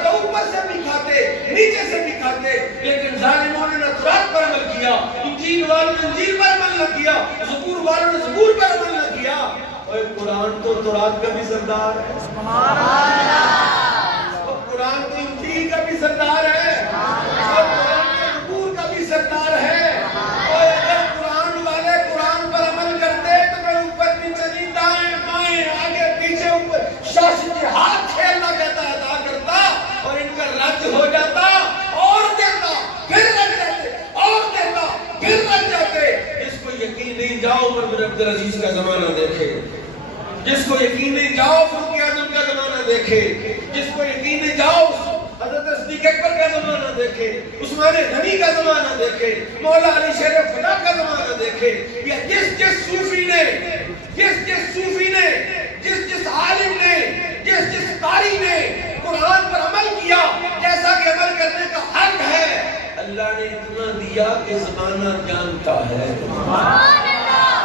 اوپر سے بھی کھاتے نیچے سے بھی کھاتے، لیکن ظالموں نے نہ تورات پر عمل کیا، انجیل والوں نے انجیل پر عمل نہ کیا، زبور والوں نے زبور پر عمل نہ کیا۔ اور قرآن تو تورات کا بھی سردار ہے، سبحان اللہ، اور قرآن تو انجیل کا بھی سردار ہے، اور قرآن تو زبور کا بھی سردار ہے۔ اور اگر قرآن والے قرآن پر عمل کرتے تو میں اوپر نیچے نہیں، دائیں بائیں آگے پیچھے اوپر شاشت ہاتھ کھیلنا کہتا ادا کرتا، اور ان کا رد ہو جاتا اور دیتا، پھر رد جاتے اور دیتا، پھر رد جاتے۔ جس کو یقین نہیں جاؤ عمر بن عبدالعزیز کا زمانہ دیکھے، جس کو یقین نہیں جاؤ فاروق اعظم کا زمانہ دیکھے، جس کو یقین نہیں جاؤ حضرت صدیق اکبر کا زمانہ دیکھے، عثمان غنی کا زمانہ دیکھے، مولا علی شیر خدا کا زمانہ دیکھے، یا جس صوفی نے، جس عالم نے، جس قاری نے قرآن پر عمل کیا جیسا کہ عمل کرنے کا حق ہے، اللہ نے اتنا دیا کہ زمانہ جانتا ہے۔ سبحان اللہ۔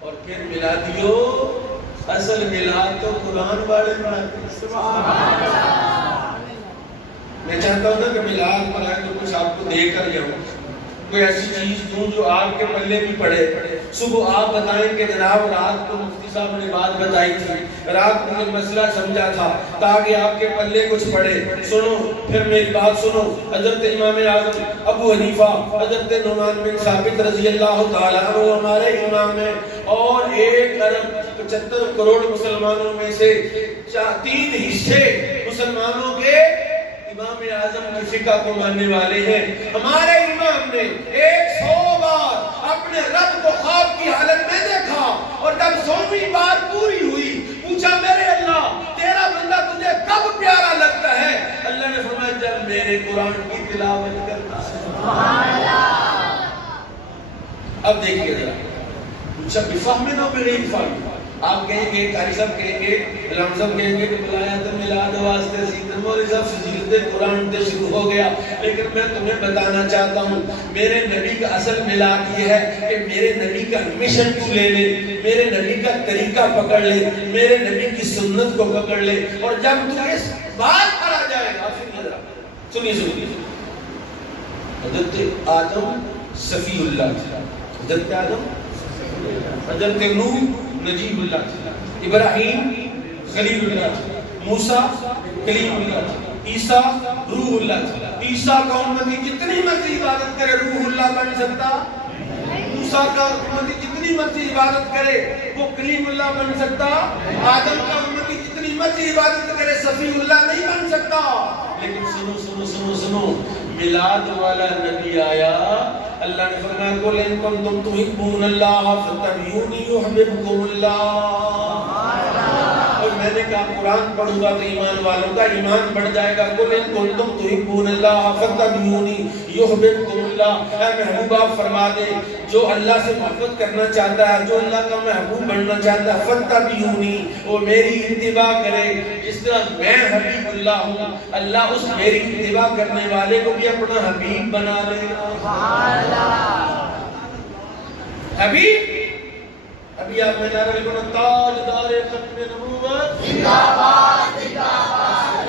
اور پھر میلادیو، اصل میلاد تو قرآن والے مناتے ہیں۔ سبحان اللہ۔ میں چاہتا ہوں نا کہ میلاد پر آئے تو کچھ آپ کو دے کر جاؤں، کوئی ایسی چیز دوں جو آپ کے پلے بھی پڑے۔ صبح آپ بتائیں کہ جناب رات کو مفتی صاحب نے بات بتائی تھی، رات کو یہ مسئلہ سمجھا تھا تاکہ آپ کے پلے کچھ پڑے۔ سنو پھر میری بات سنو، حضرت امام اعظم ابو حنیفہ حضرت نعمان بن ثابت رضی اللہ تعالیٰ عنہ ہمارے امام ہیں، اور 1 ارب 75 کروڑ مسلمانوں میں سے 3 حصے مسلمانوں کے امام اعظم کی فقہ کو ماننے والے ہیں۔ ہمارے امام نے 100 بار اپنے اپنے رب کو خواب کی حالت میں دیکھا اور جب 100ویں بار پوری ہوئی پوچھا میرے اللہ تیرا بندہ تجھے کب پیارا لگتا ہے؟ اللہ نے فرمایا جب میرے قرآن کی تلاوت کرتا ہے۔ اب دیکھیے ذرا پوچھا بفہمن و بغیر فہم، آپ کہیں گے قاری صاحب کہیں گے علامہ صاحب کہیں گے کہ بلایا تو میلاد واسطے سیدھے مولوی صاحب فضیلت قرآن سے شروع ہو گیا، لیکن میں تمہیں بتانا چاہتا ہوں میرے نبی کا اصل میلاد یہ ہے کہ میرے نبی کا مشن تو لے لے، میرے نبی کا طریقہ پکڑ لے، میرے نبی کی سنت کو پکڑ لے، اور جب تو اس بات پر آ جائے گا سنیے حضرت آدم صفی اللہ، حضرت آدم حضرت نوح نجیب اللہ، ابراہیم خلیل اللہ، موسیٰ کلیم اللہ، عیسیٰ روح اللہ۔ عیسیٰ کا امتی جتنی مرضی عبادت کرے روح اللہ بن سکتا؟ موسیٰ کا امتی جتنی مرضی عبادت کرے وہ کلیم اللہ بن سکتا؟ آدم کا امتی جتنی مرضی عبادت کرے صفی اللہ نہیں بن سکتا؟ لیکن سنو سنو سنو سنو میلاد والا نبی آیا، اللہ نے فرمایا قل ان کنتم تحبون اللہ فاتبعونی یحببکم اللہ۔ اور میں نے کہا قرآن پڑھوں گا تو ایمان والوں کا ایمان بڑھ جائے گا۔ قل ان کنتم تحبون اللہ فاتبعونی یحببکم اللہ۔ اے محبوب آپ فرما دے جو اللہ سے محبت کرنا چاہتا ہے، جو اللہ کا محبوب بننا چاہتا ہے، فاتبعونی وہ میری اتباع کرے، جس طرح میں حبیب اللہ ہوں اللہ اس میری اتباع کرنے والے کو بھی اپنا حبیب بنا لے گا۔ حبیب ابھی آپ میں نعرہ لکھنا تاجدار ختم نبوت زندہ باد زندہ باد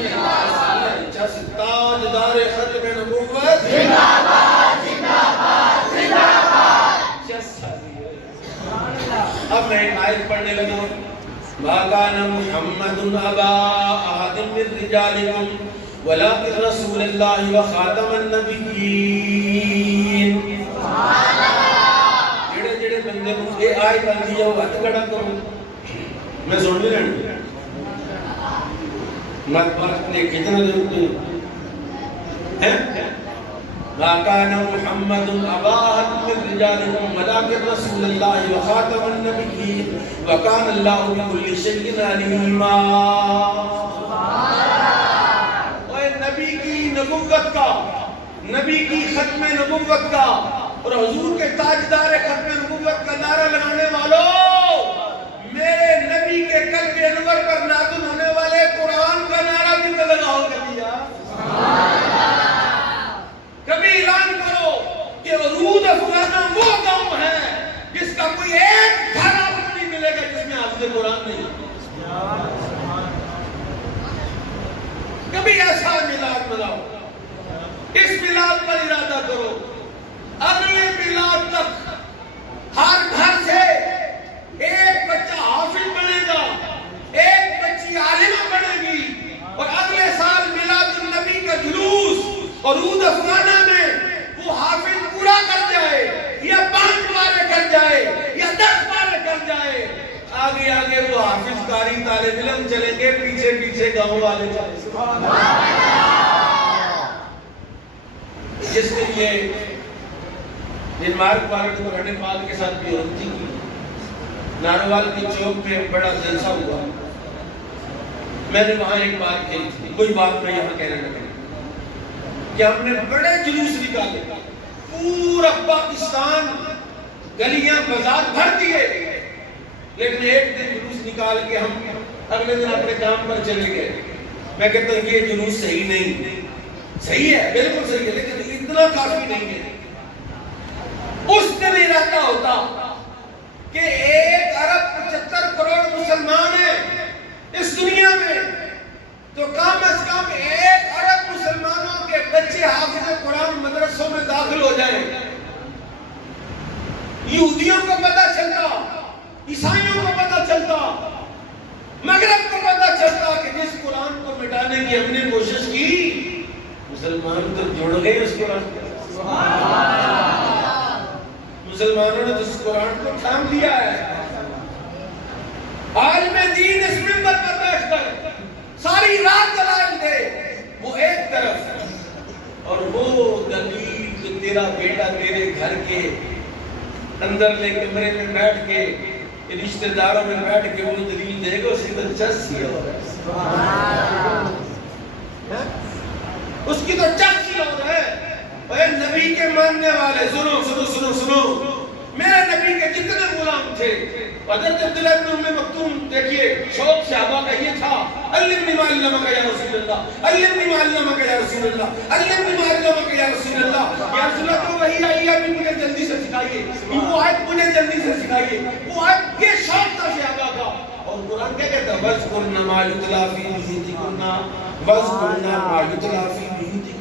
تاجدار ختم نبوت زندہ باد زندہ باد زندہ باد۔ اب میں ایک آیت پڑھنے لگا ہوں ما کان محمد ابا احد من رجالکم ولکن رسول اللہ وخاتم النبیین۔ جڑے بندے کو یہ آیت آتی ہے وہ ہاتھ کھڑا کرو، میں سن نہیں رہا مت وقت نے کتنا ضرورت ہے۔ ما کان محمد ابا احد من رجالکم ولکن رسول اللہ وخاتم النبیین وکان اللہ بکل شیء علیما۔ نبی کی نبوت کا، نبی کی ختم نبوت کا اور حضور کے تاجدار ختم نبوت کا نعرہ لگانے والوں، میرے نبی کے قلب انور پر نازل ہونے والے قرآن کا نعرہ بھی تو لگاؤ کبھی یار، کبھی اعلان کرو کہ عروج افغانہ وہ قوم ہے جس کا کوئی ایک گھر آپ کو نہیں ملے گا جس میں حافظ قرآن نہیں۔ کبھی ایسا میلاد مناؤ، اس میلاد پر ارادہ کرو اگلے میلاد تک ہر گھر سے ایک بچہ حافظ بنے گا، ایک بچی عالمہ بنے گی، اور اگلے سال میلاد النبی کا جلوس عروج افغانہ میں وہ حافظ پورا کر جائے یا 5 بارے کر جائے یا 10 بارے کر جائے، آگے آگے وہ حافظ قاری طالب علم چلیں گے، پیچھے پیچھے گاؤں والے چلیں گے۔ جس نے یہ ڈنمارک والے کو رہنے پاک کے ساتھ بھی ہوتی کی ناروال کی چوک پہ بڑا جلسہ ہوا، میں نے وہاں ایک بات کہی تھی، کوئی بات میں یہاں کہنے لگا کہ ہم نے بڑے جلوس نکالے، پورا پاکستان گلیاں بازار بھر دیے، لیکن ایک دن جلوس نکال کے ہم اگلے دن اپنے کام پر چلے گئے۔ میں کہتا ہوں یہ جلوس صحیح نہیں، صحیح ہے بالکل صحیح ہے لیکن اتنا کافی نہیں ہے۔ اس دن ارادہ ہوتا کہ 1 ارب 75 کروڑ مسلمان ہیں اس دنیا میں، تو کم از کم 1 ارب مسلمانوں کے بچے حافظ قرآن مدرسوں میں داخل ہو جائیں۔ یہودیوں کو پتہ چلتا، عیسائیوں کو پتہ چلتا، مغرب کو پتہ چلتا کہ جس قرآن کو مٹانے کی ہم نے کوشش کی مسلمان تو جڑ گئے اس قرآن کو، مسلمانوں نے اس قرآن کو تھام لیا ہے۔ عالم دین اس منبر پر بیٹھ کر ساری رات دلائل دے وہ ایک طرف، اور وہ دلیل جو تیرا بیٹا تیرے گھر کے اندر لے کمرے میں بیٹھ کے رشتہ داروں میں بیٹھ کے وہ دلیل دے گا، اس کی تو چسی اور ہے، اس کی تو چسی اور ہے۔ اے نبی کے ماننے والے سنو سنو سنو سنو، میرے نبی کے جتنے غلام تھے، حضرت عبداللہ بن ام مکتوم دیکھیے شوق صحابہ کا یہ تھا، علمنی ما علمک یا رسول اللہ، علمنی ما علمک یا رسول اللہ، علمنی ما علمک یا رسول اللہ، یا رسول اللہ تو وہی آئی ابھی مجھے جلدی سے سکھائیے، وہ آیت مجھے جلدی سے سکھائیے، وہ آیت یہ شوق تھا صحابہ کا۔ اور قرآن کیا کہتا ہے؟ وَاذْكُرْنَ مَا يُتْلَىٰ فِي بُيُوتِكُنَّ وَاذْكُرْنَ مَا يُتْلَىٰ فِي بُيُوتِكُنَّ۔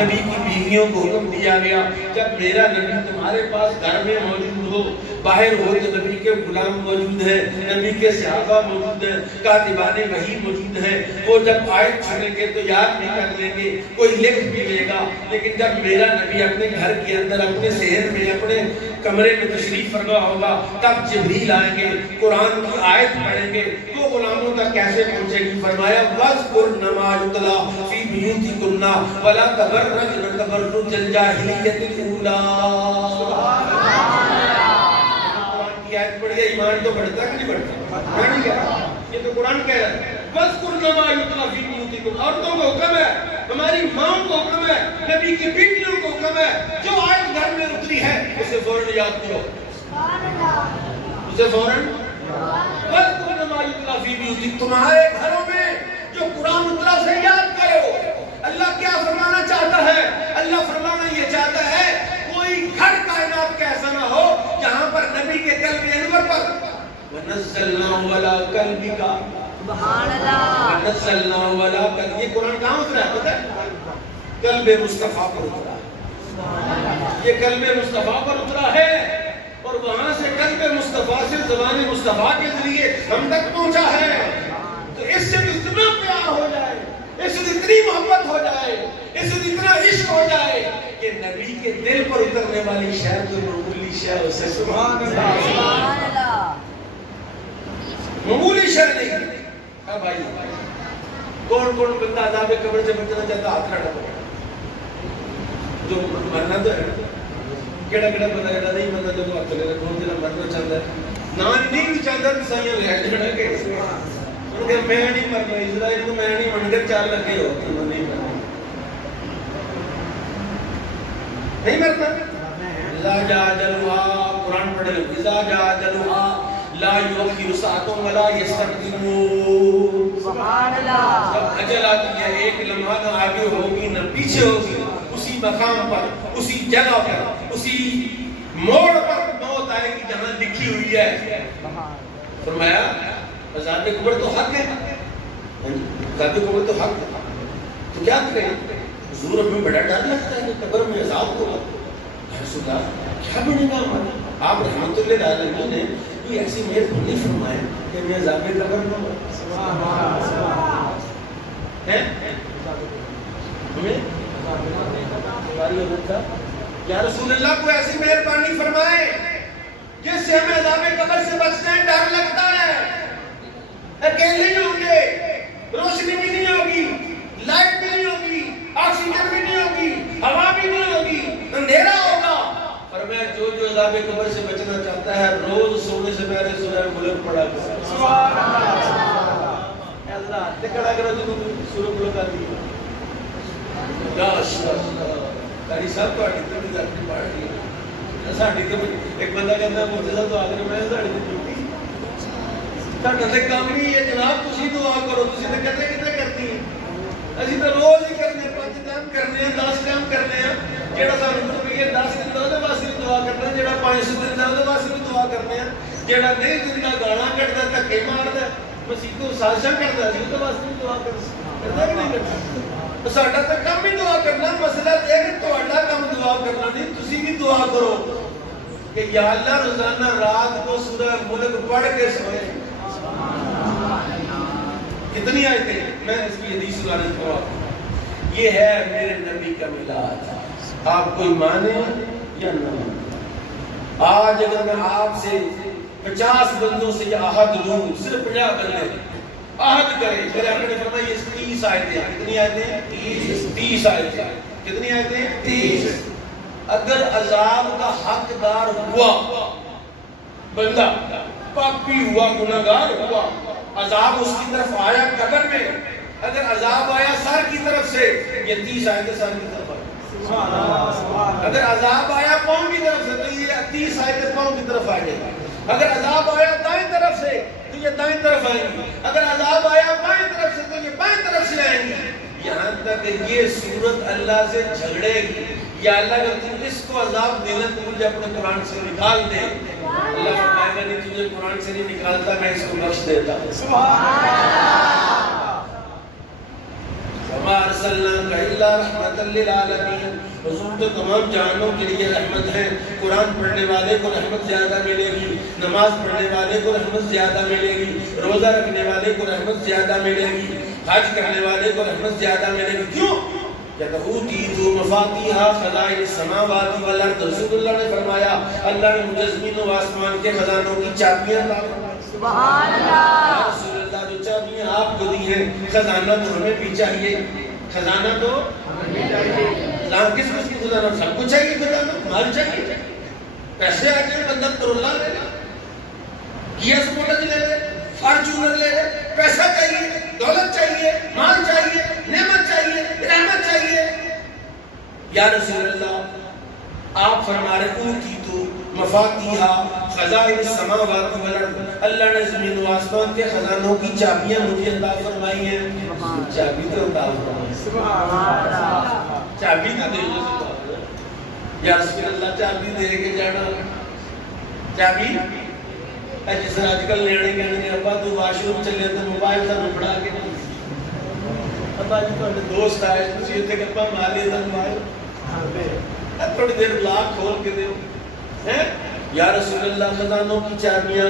نبی کی بیویوں کو حکم دیا گیا جب میرا نبی تمہارے پاس گھر میں موجود ہو، باہر ہو تو نبی کے غلام موجود ہیں، نبی کے صحابہ موجود ہیں، کاتبان وحی موجود ہیں، وہ جب آیت چھڑیں گے تو یاد بھی کر لیں گے، کوئی لکھ بھی لے گا، لیکن جب میرا نبی اپنے گھر کے اندر اپنے صحن میں اپنے کمرے میں تشریف فرما ہوگا تب جبریل آئیں گے، قرآن کی آیت پڑھیں گے، وہ غلاموں تک کیسے پہنچے گی؟ فرمایا وَاذْكُرْنَ مَا يُتْلَىٰ فِي بُيُوتِكُنَّ وَلَا تَبَرَّجْنَ تَبَرُّجَ الْجَاهِلِيَّةِ الْأُولَىٰ۔ یہ آیت پڑھ گیا ایمان تو بڑھتا ہے کہ نہیں بڑھتا؟ میں نہیں کہہ رہا، یہ تو قرآن کہہ رہا ہے وَاذْكُرْنَ مَا يُتْلَىٰ فِي بُيُوتِكُنَّ۔ عورتوں کو حکم ہے، ہماری ماں کو حکم ہے، نبی کی بیٹیوں کو حکم ہے، جو آیت گھر میں اتری ہے اسے فوراً یاد کرو، اسے فوراً وَاذْكُرْنَ مَا يُتْلَىٰ فِي بُيُوتِكُنَّ۔ تمہارے گھروں میں جو قرآن اترا سے یاد کرو۔ اللہ کیا فرمانا چاہتا ہے؟ اللہ فرمانا یہ چاہتا ہے کوئی گھر کائنات کا ایسا نہ ہو جہاں پر نبی کے قلب انور پر وَنَزَّلْنَاهُ عَلَىٰ قَلْبِكَ سبحان اللہ وَنَزَّلْنَاهُ عَلَىٰ قَلْبِكَ۔ یہ قرآن کہاں اترا ہے پتہ ہے؟ قلب مصطفیٰ پر اترا ہے، یہ قلب مصطفیٰ پر اترا ہے، اور وہاں سے قلب مصطفیٰ سے زبان مصطفیٰ کے ذریعے ہم تک پہنچا ہے۔ تو اس سے اتنا پیار ہو جائے، اس سے اتنی محبت ہو جائے، اس سے اتنا عشق ہو جائے کہ نبی کے دل پر اترنے والی شے کوئی معمولی شے ہو سکے۔ سبحان اللہ، معمولی شے نہیں۔ اب بھائی کون کون بندہ عذاب قبر سے بچنا چاہتا؟ ہاتھ کھڑا کرو جو مرنا تو ہے، کیڑا کیڑا بندہ جڑا نہیں مرنا جو ہاتھ لے کون جڑا مرنا چاہتا ہے، نہ نہیں بھی چاہتا تو سائیں لے جڑا کہ کہ میں نہیں مرنا، اسرائیل کو میں نہیں منگر چار لگے ہو تو نہیں مرنا، نہیں مرنا۔ اذا جاء اجلها، قرآن پڑھ لو، اذا جاء اجلها لا يؤخر ساعة ولا يستقدمون۔ سبحان اللہ، جب اجل آتی ہے ایک لمحہ نہ آگے ہوگی نہ پیچھے ہوگی، اسی مقام پر، اسی جگہ پر، اسی موڑ پر موت آئے گی جہاں لکھی ہوئی ہے۔ فرمایا عذاب قبر تو حق ہے، عذاب قبر تو حق ہے، تو کیا کریں؟ حضور ہمیں بڑا ڈر لگتا ہے کہ قبر میں عذاب ہوگا، رسول اللہ کیا بنے گا ہمارا؟ آپ رحمت اللہ علیہ نے کوئی ایسی مہربانی فرمائے کہ ہمیں عذاب قبر نہ ہو، یا رسول اللہ کو ایسی مہربانی فرمائے جس سے ہمیں عذاب قبر سے بچنا ہے، ڈر لگتا ہے، اکیلے نہیں ہوں گے، روشنی بھی نہیں ہوگی، لائٹ بھی نہیں ہوگی، آکسیجن بھی نہیں ہوگی، ہوا بھی نہیں ہوگی، اندھیرا ہوگا۔ فرمایا جو جو عذاب قبر سے بچنا چاہتا ہے روز سونے سے پہلے سورہ ملک پڑھا کرے۔ سبحان اللہ، اللہ ٹکڑا کرو جو سورہ ملک آتی ہے۔ کاری صاحب تو آٹی تھی اپنی پارٹی ہے، ساڑھی تو ایک بندہ کہتا ہے مجھے تو آگے میں ساڑھی تو ڈیوٹی ساڑھا تے کام ہی ہے جناب، تسی دعا کرو، تسی تے کہتے کتنے کرتی ہیں، اسی تو روز ہی کرنے، 5 کام کرنے ہیں، 10 کام کرنے ہیں، جیڑا سانو تو بھی 10 دن دا دے واسطے دعا کرنا، جیڑا 500 دن دا دے واسطے دعا کرنے ہیں، جیڑا نہیں دن دا گانا کٹدا دھکے ماردا مسیح کو سازشاں کردا اسی تو واسطے دعا کردا کہ نہیں کردا؟ ساڈا تے کم ہی دعا کرنا، مسئلہ یہ کہ تہاڈا کم دعا کرنا نہیں، تسی بھی دعا کرو کہ یا اللہ روزانہ رات کو سورہ ملک پڑھ کے سوئے۔ کتنی آیتیں میں اس کی حدیث سنانے کو آپ، یہ ہے میرے نبی کا میلاد، آپ کوئی مانے یا نہ مانے۔ آج اگر میں آپ سے 50 بندوں سے یہ عہد لوں، صرف 50 بندے عہد کریں، پھر آپ نے فرمایا یہ 30 آیتیں، کتنی آیتیں؟ 30 آیتیں، کتنی آیتیں؟ 30۔ اگر عذاب کا حقدار ہوا بندہ پاپی ہوا، گناہگار ہوا، عذاب اس کی طرف آیا قبر میں، اگر عذاب آیا سر کی طرف سے، یہ 30 آیتیں سر کی طرف آئے، اگر عذاب آیا پاؤں کی طرف سے تو یہ 30 آیتیں پاؤں کی طرف آ جائیں گی، اگر عذاب آیا دائیں طرف سے تو یہ دائیں طرف آئیں گی، اگر عذاب آیا بائیں طرف سے تو یہ بائیں طرف سے آئیں گی، یہاں تک کہ یہ صورت اللہ سے جھگڑے گی، یا اللہ اگر تم اس کو عذاب دینا تو مجھے اپنے قرآن سے نکال دے، اللہ فرمائے گا نہیں تجھے قرآن سے نہیں نکالتا، میں اس کو بخش دیتا ہوں۔ سبحان اللہ۔ وَمَا أَرْسَلْنَاكَ إِلَّا رَحْمَةً لِّلْعَالَمِينَ، حضور تو تمام جہانوں کے لیے رحمت ہے، قرآن پڑھنے والے کو رحمت زیادہ ملے گی، نماز پڑھنے والے کو رحمت زیادہ ملے گی، روزہ رکھنے والے کو رحمت زیادہ ملے گی، حج کرنے والے کو رحمت زیادہ ملے گی۔ کیوں؟ يَتَعُوتِيتُ مَفَاتِحَ خَزَائِنِ السَّمَاوَاتِ وَالْأَرْضِ، رسول اللہ نے فرمایا اللہ نے مجھے زمین و آسمان کے خزانوں کی چابیاں عطا فرمائی۔ سبحان اللہ۔ رسول اللہ جو چابیاں آپ کو دی ہیں، خزانہ تو ہمیں بھی چاہیے، خزانہ تو ہمیں چاہیے، کس کس کی خزانہ؟ سب کو چاہیے خزانہ، مال چاہیے، پیسے آ جائیں بندہ کرولہ لے لے، کیا سپورٹ لے لے، فارچونر لے لے، پیسہ چاہیے، دولت چاہیے، مال چاہیے، نعمت چاہیے، رحمت چاہیے۔ یا رسول اللہ آپ فرما رہے اوتیتو مفاتیحا خزائن السماوات والارض، اللہ نے زمین و آسمان کے خزانوں کی چابیاں مجھے عطا فرمائی ہیں، چابی تو عطا فرمائی، سبحان اللہ، چابی تو دے دو۔ یا رسول اللہ چابی دے کے جانا، چابی جس طرح آج کل لینے کہنے ابا تو واش روم چلے تو موبائل کا بڑھا کے ابا جی تو دوست آئے تھی اتنے گپا مار لیا تھا موبائل تھوڑی دیر لاک کھول کے دو۔ یا رسول اللہ خزانوں کی چابیاں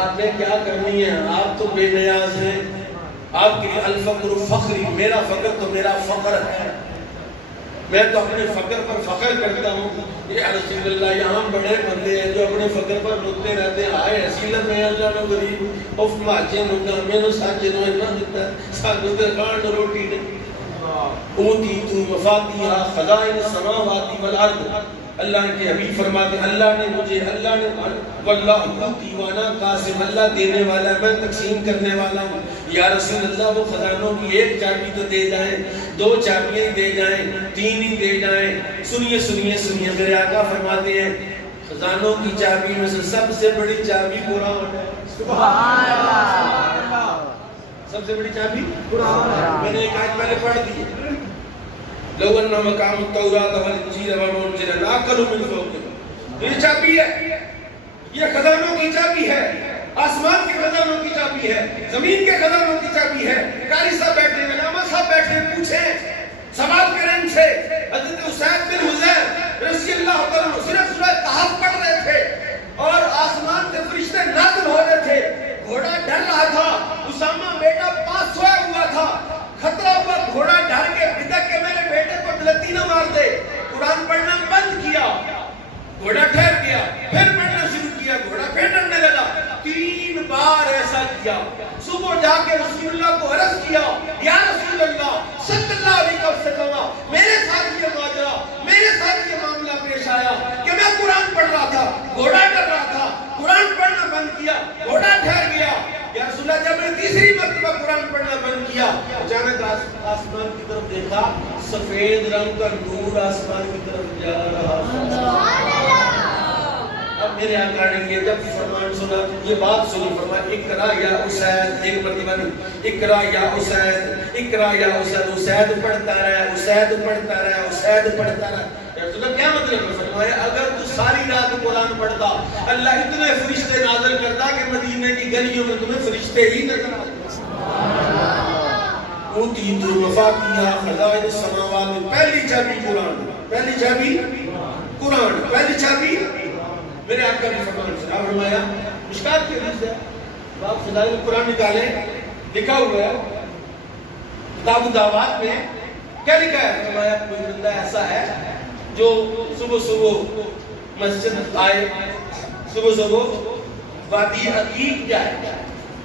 آپ نے کیا کرنی ہے؟ آپ تو بے نیاز ہیں، آپ کے لیے الفقر فخری، میرا فقر تو میرا فخر ہے، میں تو اپنے فقر پر فخر کرتا ہوں۔ یا رسول اللہ یہاں بڑے بندے ہیں جو اپنے فقر پر روتے رہتے ہیں، آئے حسیلت میں اللہ نے غریب اف ماجے نو گامے نو ساجے نو اتنا دیتا ہے، سانو تے کھان نو روٹی نہیں۔ اوتیتو مفاتیحا خزائن السماوات والارض، اللہ کے حبیب فرماتے ہیں اللہ نے مجھے، اللہ نے واللہ اوتی وانا قاسم، اللہ دینے والا ہے میں تقسیم کرنے والا ہوں۔ یا رسول اللہ وہ خزانوں کی ایک چابی تو دے جائیں، 2 چابیاں دے جائیں، 3 ہی دے جائیں۔ سنیے سنیے سنیے، میرے آقا فرماتے ہیں خزانوں کی چابی میں سے سب سے بڑی چابی قرآن ہے، سبحان اللہ، سب سے بڑی چابی قرآن ہے۔ میں نے ایک آیت پہلے پڑھ دی، لو ان مقام التوراۃ والانجیل وما انزل لاکلوا من فوقهم، یہ چابی ہے، یہ خزانوں کی چابی ہے، آسمان کے خزانوں کی چابی ہے، زمین کے خزانوں کی چابی ہے۔ قاری صاحب بیٹھے ہیں، علامہ صاحب بیٹھے ہیں، پوچھیں سوال کریں ان سے۔ حضرت اسید بن حضیر رضی اللہ عنہ صرف سورہ کہف پڑھ رہے تھے اور آسمان سے فرشتے نازل ہو رہے تھے، گھوڑا ڈر رہا تھا، اسامہ بیٹا پاس سویا ہوا تھا، خطرہ پر گھوڑا ڈر کے بدک کے میرے بیٹے کو دلتی نہ مار دے، قرآن پڑھنا بند کیا، گھوڑا ٹھہر گیا، پھر پڑھنا شروع کیا، گھوڑا پھر ڈرنے لگا، 3 بار ایسا کیا۔ صبح جا کے رسول اللہ کو عرض کیا، یا رسول اللہ صلی اللہ علیہ وسلم میرے ساتھ یہ ماجرا، میرے ساتھ یہ معاملہ پیش آیا کہ میں قرآن پڑھ رہا تھا، گھوڑا ڈر رہا تھا، قرآن پڑھنا بند کیا، گھوڑا ٹھہر گیا۔ یا رسول اللہ جب میں تیسری مرتبہ قرآن پڑھنا بند کیا، اچانک آسمان کی طرف دیکھا، سفید رنگ کا نور آسمان کی طرف جا رہا تھا۔ اب میرے آقا نے یہ جب فرمان سنا، یہ بات سنی، فرمایا اقرا یا اسید، ایک مرتبہ نہیں، اقرا یا اسید، اقرا یا اسید، اسید پڑھتا رہا، اسید پڑھتا رہا، اسید پڑھتا رہا۔ رسول اللہ کیا مطلب ہے؟ فرمایا اگر تو ساری رات قرآن پڑھتا، اللہ اتنے فرشتے نازل کرتا کہ مدینے کی گلیوں میں تمہیں فرشتے ہی نظر آتے۔ اوتیتو مفاتیحا خزائن السماوات، پہلی چابی قرآن، پہلی چابی قرآن، پہلی چابی میرے آقا نے فرمایا مشکات کی حدیث ہے، آپ فضائل قرآن نکالیں، لکھا ہوا ہے کتاب الدعوات میں، کیا لکھا ہے؟ فرمایا کوئی بندہ ایسا ہے جو صبح صبح مسجد آئے، صبح صبح وادی عقیق، کیا ہے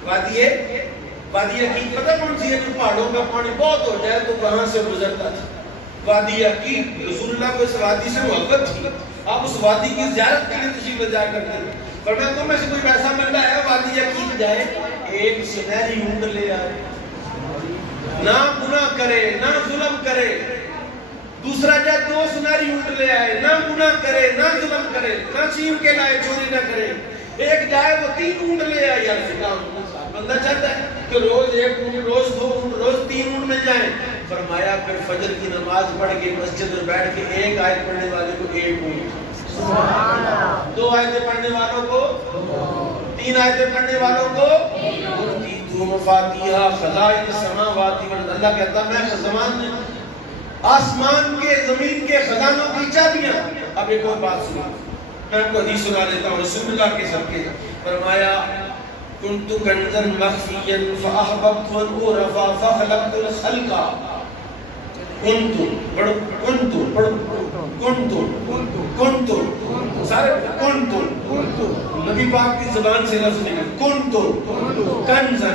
وادی عقیق پتہ کون سی ہے؟ جو پہاڑوں کا پانی بہت ہو جائے تو وہاں سے گزرتا تھا، وادی عقیق۔ رسول اللہ کو اس وادی سے محبت تھی، آپ اس وادی کی زیارت کے لیے تشریف لے جایا کرتے تھے۔ فرمایا تم میں سے کوئی ایسا بندہ ہے وادی یقین جائے ایک سنہری اونٹ لے آئے, نہ گناہ کرے نہ ظلم کرے. دوسرا جائے 2 سنہری اونٹ لے آئے, نہ گناہ کرے نہ ظلم کرے, نہ چھین کے لائے چوری نہ کرے. ایک جائے وہ 3 اونٹ لے آئے. یا بندہ چاہتا ہے کہ روز 1 اونٹ, روز 2 اونٹ, روز 3 اونٹ مل جائیں. فرمایا پھر فجر کی نماز پڑھ کے مسجد میں بیٹھ کے 1 آیت پڑھنے والے کو 1 اونٹ, 2 آیتیں پڑھنے والوں کو 3 آیتیں پڑھنے والوں کو تو مفاتیحہ خزائن السماوات والارض. اللہ کہتا میں خزان آسمان کے زمین کے خزانوں کی چابیاں. اب ایک اور بات سنو, میں آپ کو حدیث سنا دیتا ہوں رسول اللہ کے سب کے. فرمایا کنت کنزا مخفیا فاحببت ان اعرف فخلقت الخلق. کنت سارے کنت نبی پاک کی زبان سے لفظ نکل. کنت کنزا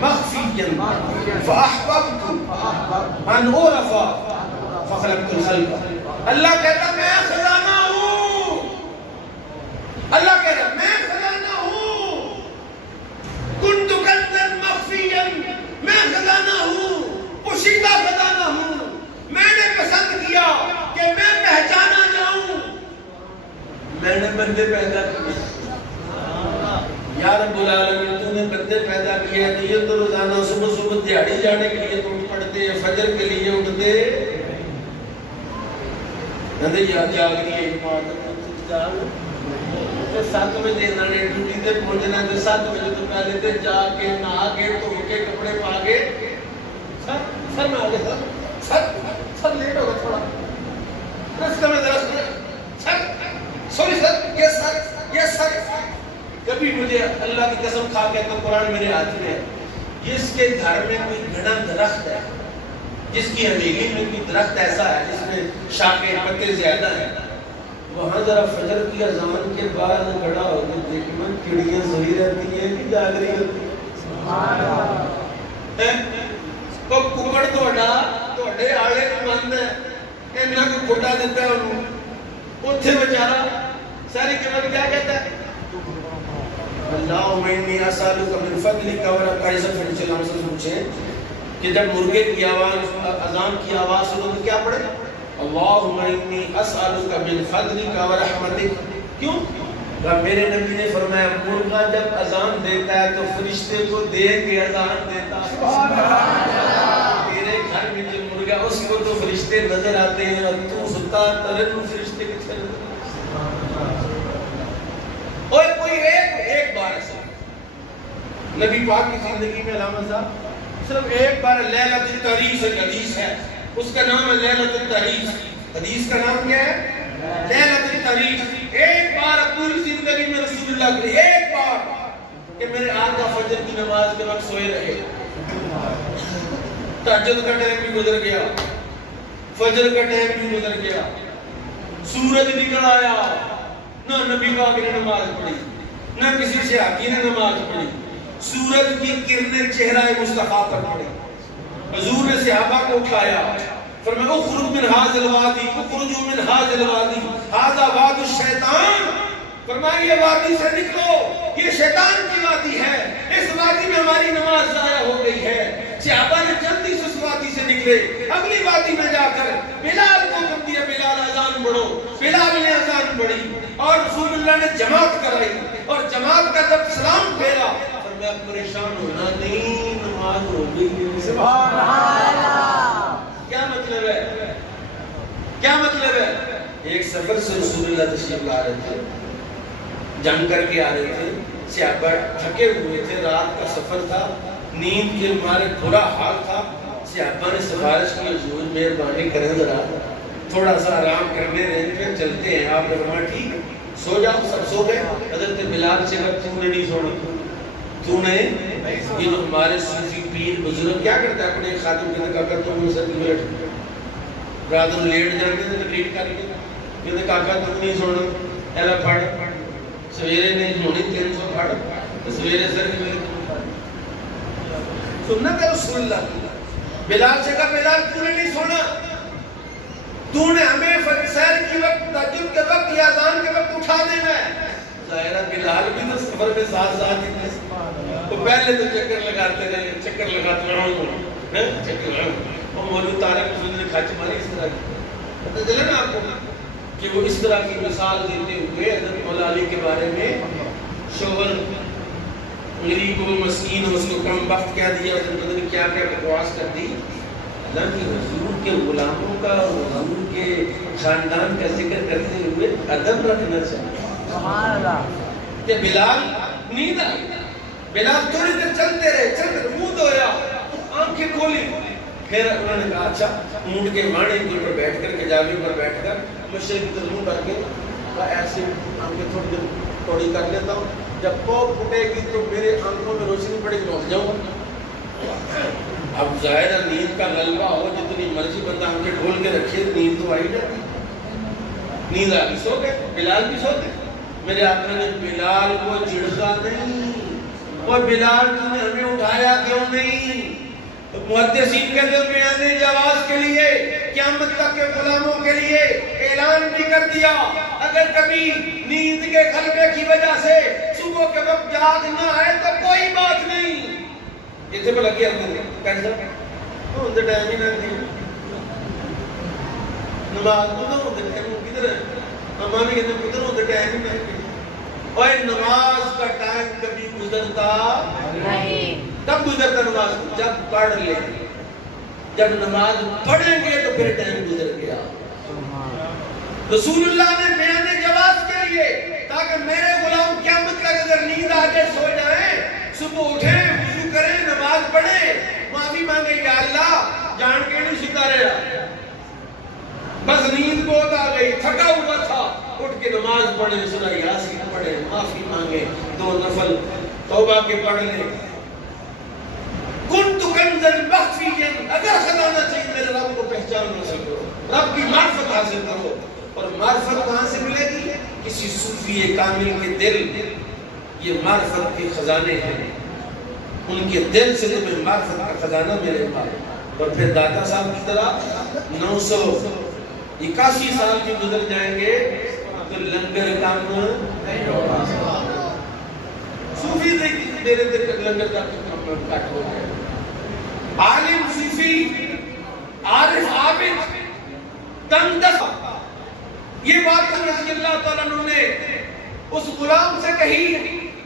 مخفیا فاحببت ان اعرف فخلقت الخلق. اللہ کہتا میں خزانہ ہوں, اللہ کہہ رہا میں خزانہ ہوں. کنت کنزا مخفیا, میں خزانہ ہوں, پوشیدہ خزانہ ہوں. میں نے پسند کیا کہ میں پہچانا جاؤں. میں نے بندے پیدا کیے یا رب العالمین, تو نے بندے پیدا کیے ہیں. یہ تو روزانہ صبح صبح دیہڑی جانے کے لیے تم پڑھتے ہیں, فجر کے لیے اٹھتے نہ یا جاگ لیے 7 بجے انہوں نے ڈیوٹی تے پہنچنا ہے. 7 بجے تو پہلے تے جا کے نہا کے دھو کے کپڑے پا کے سر میں آ گیا, سر لیٹ ہوگا تھوڑا, اس کا میں ذرا سر سوری سر یس سر. کبھی مجھے اللہ کی قسم کھا کے تو قرآن میرے ہاتھ میں ہے, جس کے گھر میں کوئی گھنا درخت ہے, جس کی حویلی میں کوئی درخت ایسا ہے جس میں شاخیں پتے زیادہ ہیں, وہاں ذرا فجر کی اذان کے بعد کھڑا ہو کے دیکھنا چڑیاں سوئی رہتی ہیں کہ جاگ رہی ہوتی ہیں. کو ککڑ توڑے آلے بند ہے, انہاں کو کھوٹا دیتا ہے انہوں اتھے بچارا ساری قیمت کیا کہتا ہے اللہم انی اسالک من فضلک. اور قیصر صلی اللہ علیہ وسلم پوچھیں کہ جب مرغے کی آواز اذان کی آواز سنو تو کیا پڑھے اللہم انی اسالک من فضلک و رحمتک. کیوں؟ میرے نبی نے فرمایا مرغا جب اذان دیتا ہے تو فرشتے کو دیکھ کے اذان دیتا ہے. تیرے گھر میں جو مرغا اس کو تو فرشتے نظر آتے ہیں اور تو ستا ترن فرشتے کتنے نظر. اور کوئی ایک بار ایسا نبی پاک کی زندگی میں علامہ صاحب صرف ایک بار لیلۃ التحریش ایک حدیث ہے, اس کا نام ہے لیلۃ التحریش. حدیث کا نام کیا ہے؟ لیلۃ التحریش. ایک بار پوری زندگی میں رسول اللہ کے ایک بار کہ میرے آقا فجر کی نماز کے وقت سوئے رہے, تہجد کا ٹائم بھی گزر گیا, فجر کا ٹائم بھی گزر گیا, سورج نکل آیا, نہ نبی پاک نے نماز پڑھی نہ کسی صحابی نے نماز پڑھی. سورج کی کرنیں چہرہ مصطفیٰ پر پڑی. حضور نے صحابہ کو اٹھایا, فرمایا اخرج من هذا الوادی, اخرجوا من هذا الوادی, هذا واد الشیطان. فرمایا یہ وادی سے نکلو, یہ شیطان کی وادی ہے, اس وادی میں ہماری نماز ضائع ہو گئی ہے. صحابہ نے جلدی سے اس وادی سے نکلے, اگلی وادی میں جا کر بلال کو حکم دیا بلال اذان پڑھو. بلال نے اذان پڑھی اور رسول اللہ نے جماعت کرائی, اور جماعت کا جب سلام پھیرا فرمایا پریشان ہونا نہیں, نماز ہو گئی. سبحان اللہ. کیا مطلب ہے؟ کیا مطلب ہے؟ ایک سفر سے رسول اللہ تشریف لا رہے تھے, جنگ کر کے آ رہے تھے, صحابہ تھکے ہوئے تھے, رات کا سفر تھا, نیند کے مارے برا حال تھا. صحابہ نے سفارش کی حضور مہربانی کریں ذرا تھوڑا سا آرام کرنے دیں, پھر چلتے ہیں. آپ نے فرمایا ٹھیک سو جاؤ. سب سو گئے. حضرت بلال سے کہا تم نے نہیں سونا, تو نے یہ جو ہمارے صوفی پیر بزرگ کیا کرتا ہے اپنے خادم کے کہا تم نے سر بیٹھ رات کو لیٹ جاتے ہیں تقریر کر کے, کہتے کاکا تم نہیں سونا, ایلا پڑھ سویرے نہیں ہونی 300 پڑھ تو سویرے سر کی میرے سنت ہے رسول اللہ. بلال سے کہا بلال تو نے نہیں سونا, تو نے ہمیں سحر کی وقت تہجد کے وقت یا اذان کے وقت اٹھا دینا ہے. ظاہرہ بلال بھی تو سفر میں ساتھ ساتھ ہی تھے. وہ پہلے تو چکر لگاتے رہے, چکر لگاتے رہے, وہ مولوی طارق حسین نے کھچ ماری اس طرح کی. پتہ چلا نا آپ کو کہ وہ اس طرح کی مثال دیتے ہوئے حضرت مولا علی کے بارے میں شوہر غریب و مسکین اس کو کم وقت کیا دیا, پتہ نہیں کیا کیا بکواس کر دی. اللہ کی حضور کے غلاموں کا اور حضور کے خاندان کا ذکر کرتے ہوئے ادب رکھنا چاہیے. سبحان اللہ. کہ بلال نیند آئی, بلال تھوڑی دیر چلتے رہے, منہ دھویا, آنکھیں کھولی, پھر انہوں نے کہا اچھا اونٹ کے ماڑے کے اوپر بیٹھ کر, کجاوی پر بیٹھ کر مشرق کی طرف منہ کر کے ایسے آنکھیں تھوڑی دیر توڑی کر لیتا ہوں, جب پاؤں پھٹے گی تو میرے آنکھوں میں روشنی پڑے گی, اٹھ جاؤں گا. اب ظاہر نیند کا غلبہ ہو, جتنی مرضی بندہ آنکھیں کھول کے رکھے, نیند تو آئی جاتی. نیند آ گئی, سو گئے, بلال بھی سو گئے. میرے آقا نے بلال کو جھڑکا نہیں, اور بلال تم نے ہمیں اٹھایا کیوں نہیں؟ محدثین کہتے ہیں بیان جواز کے لیے, قیامت تک کے غلاموں کے لیے اعلان بھی کر دیا, اگر کبھی نیند کے غلبے کی وجہ سے صبح کے وقت جاگ نہ آئے تو کوئی بات نہیں. یہ سے لگی اندر کیسا اندر ٹائم ہی نہ دی نماز کو نہ اندر ٹائم کدھر ہے, اما بھی کہتے ہیں کدھر اندر ٹائم ہی نہ. اور نماز کا ٹائم کبھی گزرتا نہیں. کب گزرتا نماز؟ جب پڑھ لیں. جب نماز پڑھیں گے تو پھر ٹائم گزر گیا. رسول اللہ نے بیان جواز کے لیے, تاکہ میرے غلام قیامت کا اگر نیند آ کے سو جائیں, صبح اٹھیں, وضو کریں, نماز پڑھیں, معافی مانگیں, یا اللہ جان کے نہیں سکھا رہا, بس نیند بہت آ گئی, تھکا ہوا تھا, اٹھ کے نماز پڑھیں, سورہ یاسین پڑھیں, معافی مانگیں, 2 نفل توبہ کے پڑھ لیں. کنت کنزا مخفیا, اگر خزانہ چاہیے میرے رب کو پہچان حاصل کرو, رب کی معرفت حاصل کرو. اور معرفت کہاں سے ملے گی؟ کسی صوفی کامل کے دل, یہ معرفت کے خزانے ہیں, ان کے دل سے تمہیں معرفت کا خزانہ ملے گا. اور پھر داتا صاحب کی طرح 981 سال کی گزر جائیں گے تو لنگر کام نہیں ہوگا. صوفی میرے دل لنگر کا کٹ ہو گیا. عالم صوفی عارف عابد تنگ دست, یہ بات رضی اللہ تعالیٰ عنہ نے اس غلام سے کہی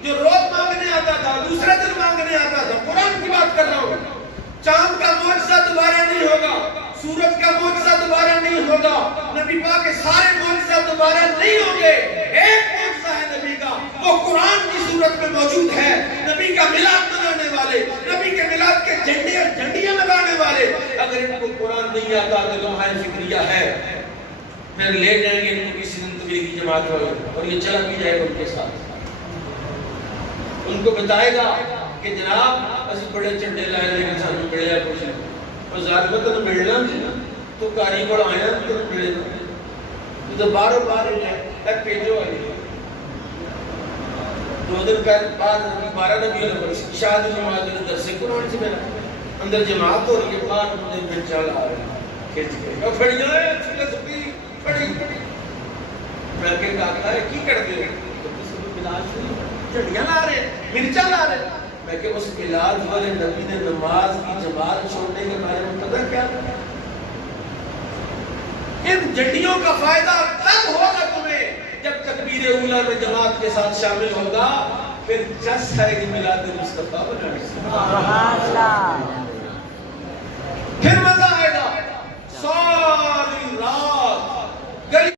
جو روز مانگنے آتا تھا, دوسرے دن مانگنے آتا تھا. قرآن کی بات کر رہا ہوں. چاند کا معجزہ دوبارہ نہیں ہوگا, سورج کا معجزہ دوبارہ نہیں ہوگا, نبی پاک کے سارے معجزہ دوبارہ نہیں ہوں گے. ایک معجزہ ہے نبی کا, وہ قرآن کی صورت میں موجود ہے. نبی کا میلاد منانے والے, نبی کے میلاد کے جھنڈیاں لگانے والے, اگر ان کو قرآن نہیں آتا تو لوحہ فکریہ ہے, پھر لے جائیں گے ان کو کسی دن تبلیغی جماعت والے, اور یہ چلا بھی جائے گا ان کے ساتھ. ان کو بتائے گا کہ جناب اسی بڑے چنڈے لائے لیکن سانو ملیا کچھ نہیں, اور ظالمت نے ملنا نہیں تو کاریگر آیا تو ملے گا, تو بارو بار تک بھیجو آئی. 2 دن بعد 12 نبی علیہ شاہد نماز درس قرآن سے میرا اندر جماعت ہو رہی ہے, باہر مجھے میں چل آ رہے ہیں کھیچ کے, اور پھڑی آئے چھلے سپی پڑی. میں کہ کہا ہے کی کر دے, تو کسی کو بلال سے جھڑیاں لا رہے, مرچا لا رہے. میں کہ اس بلال والے نبی نے نماز کی جماعت چھوڑنے کے بارے میں پتہ کیا؟ ان جھنڈیوں کا فائدہ تب ہوگا تمہیں جب تکبیر اولیٰ میں جماعت کے ساتھ شامل ہوگا, پھر جس ہے کہ میلاد مصطفیٰ بنانے سے پھر مزہ آئے گا. ساری رات گلی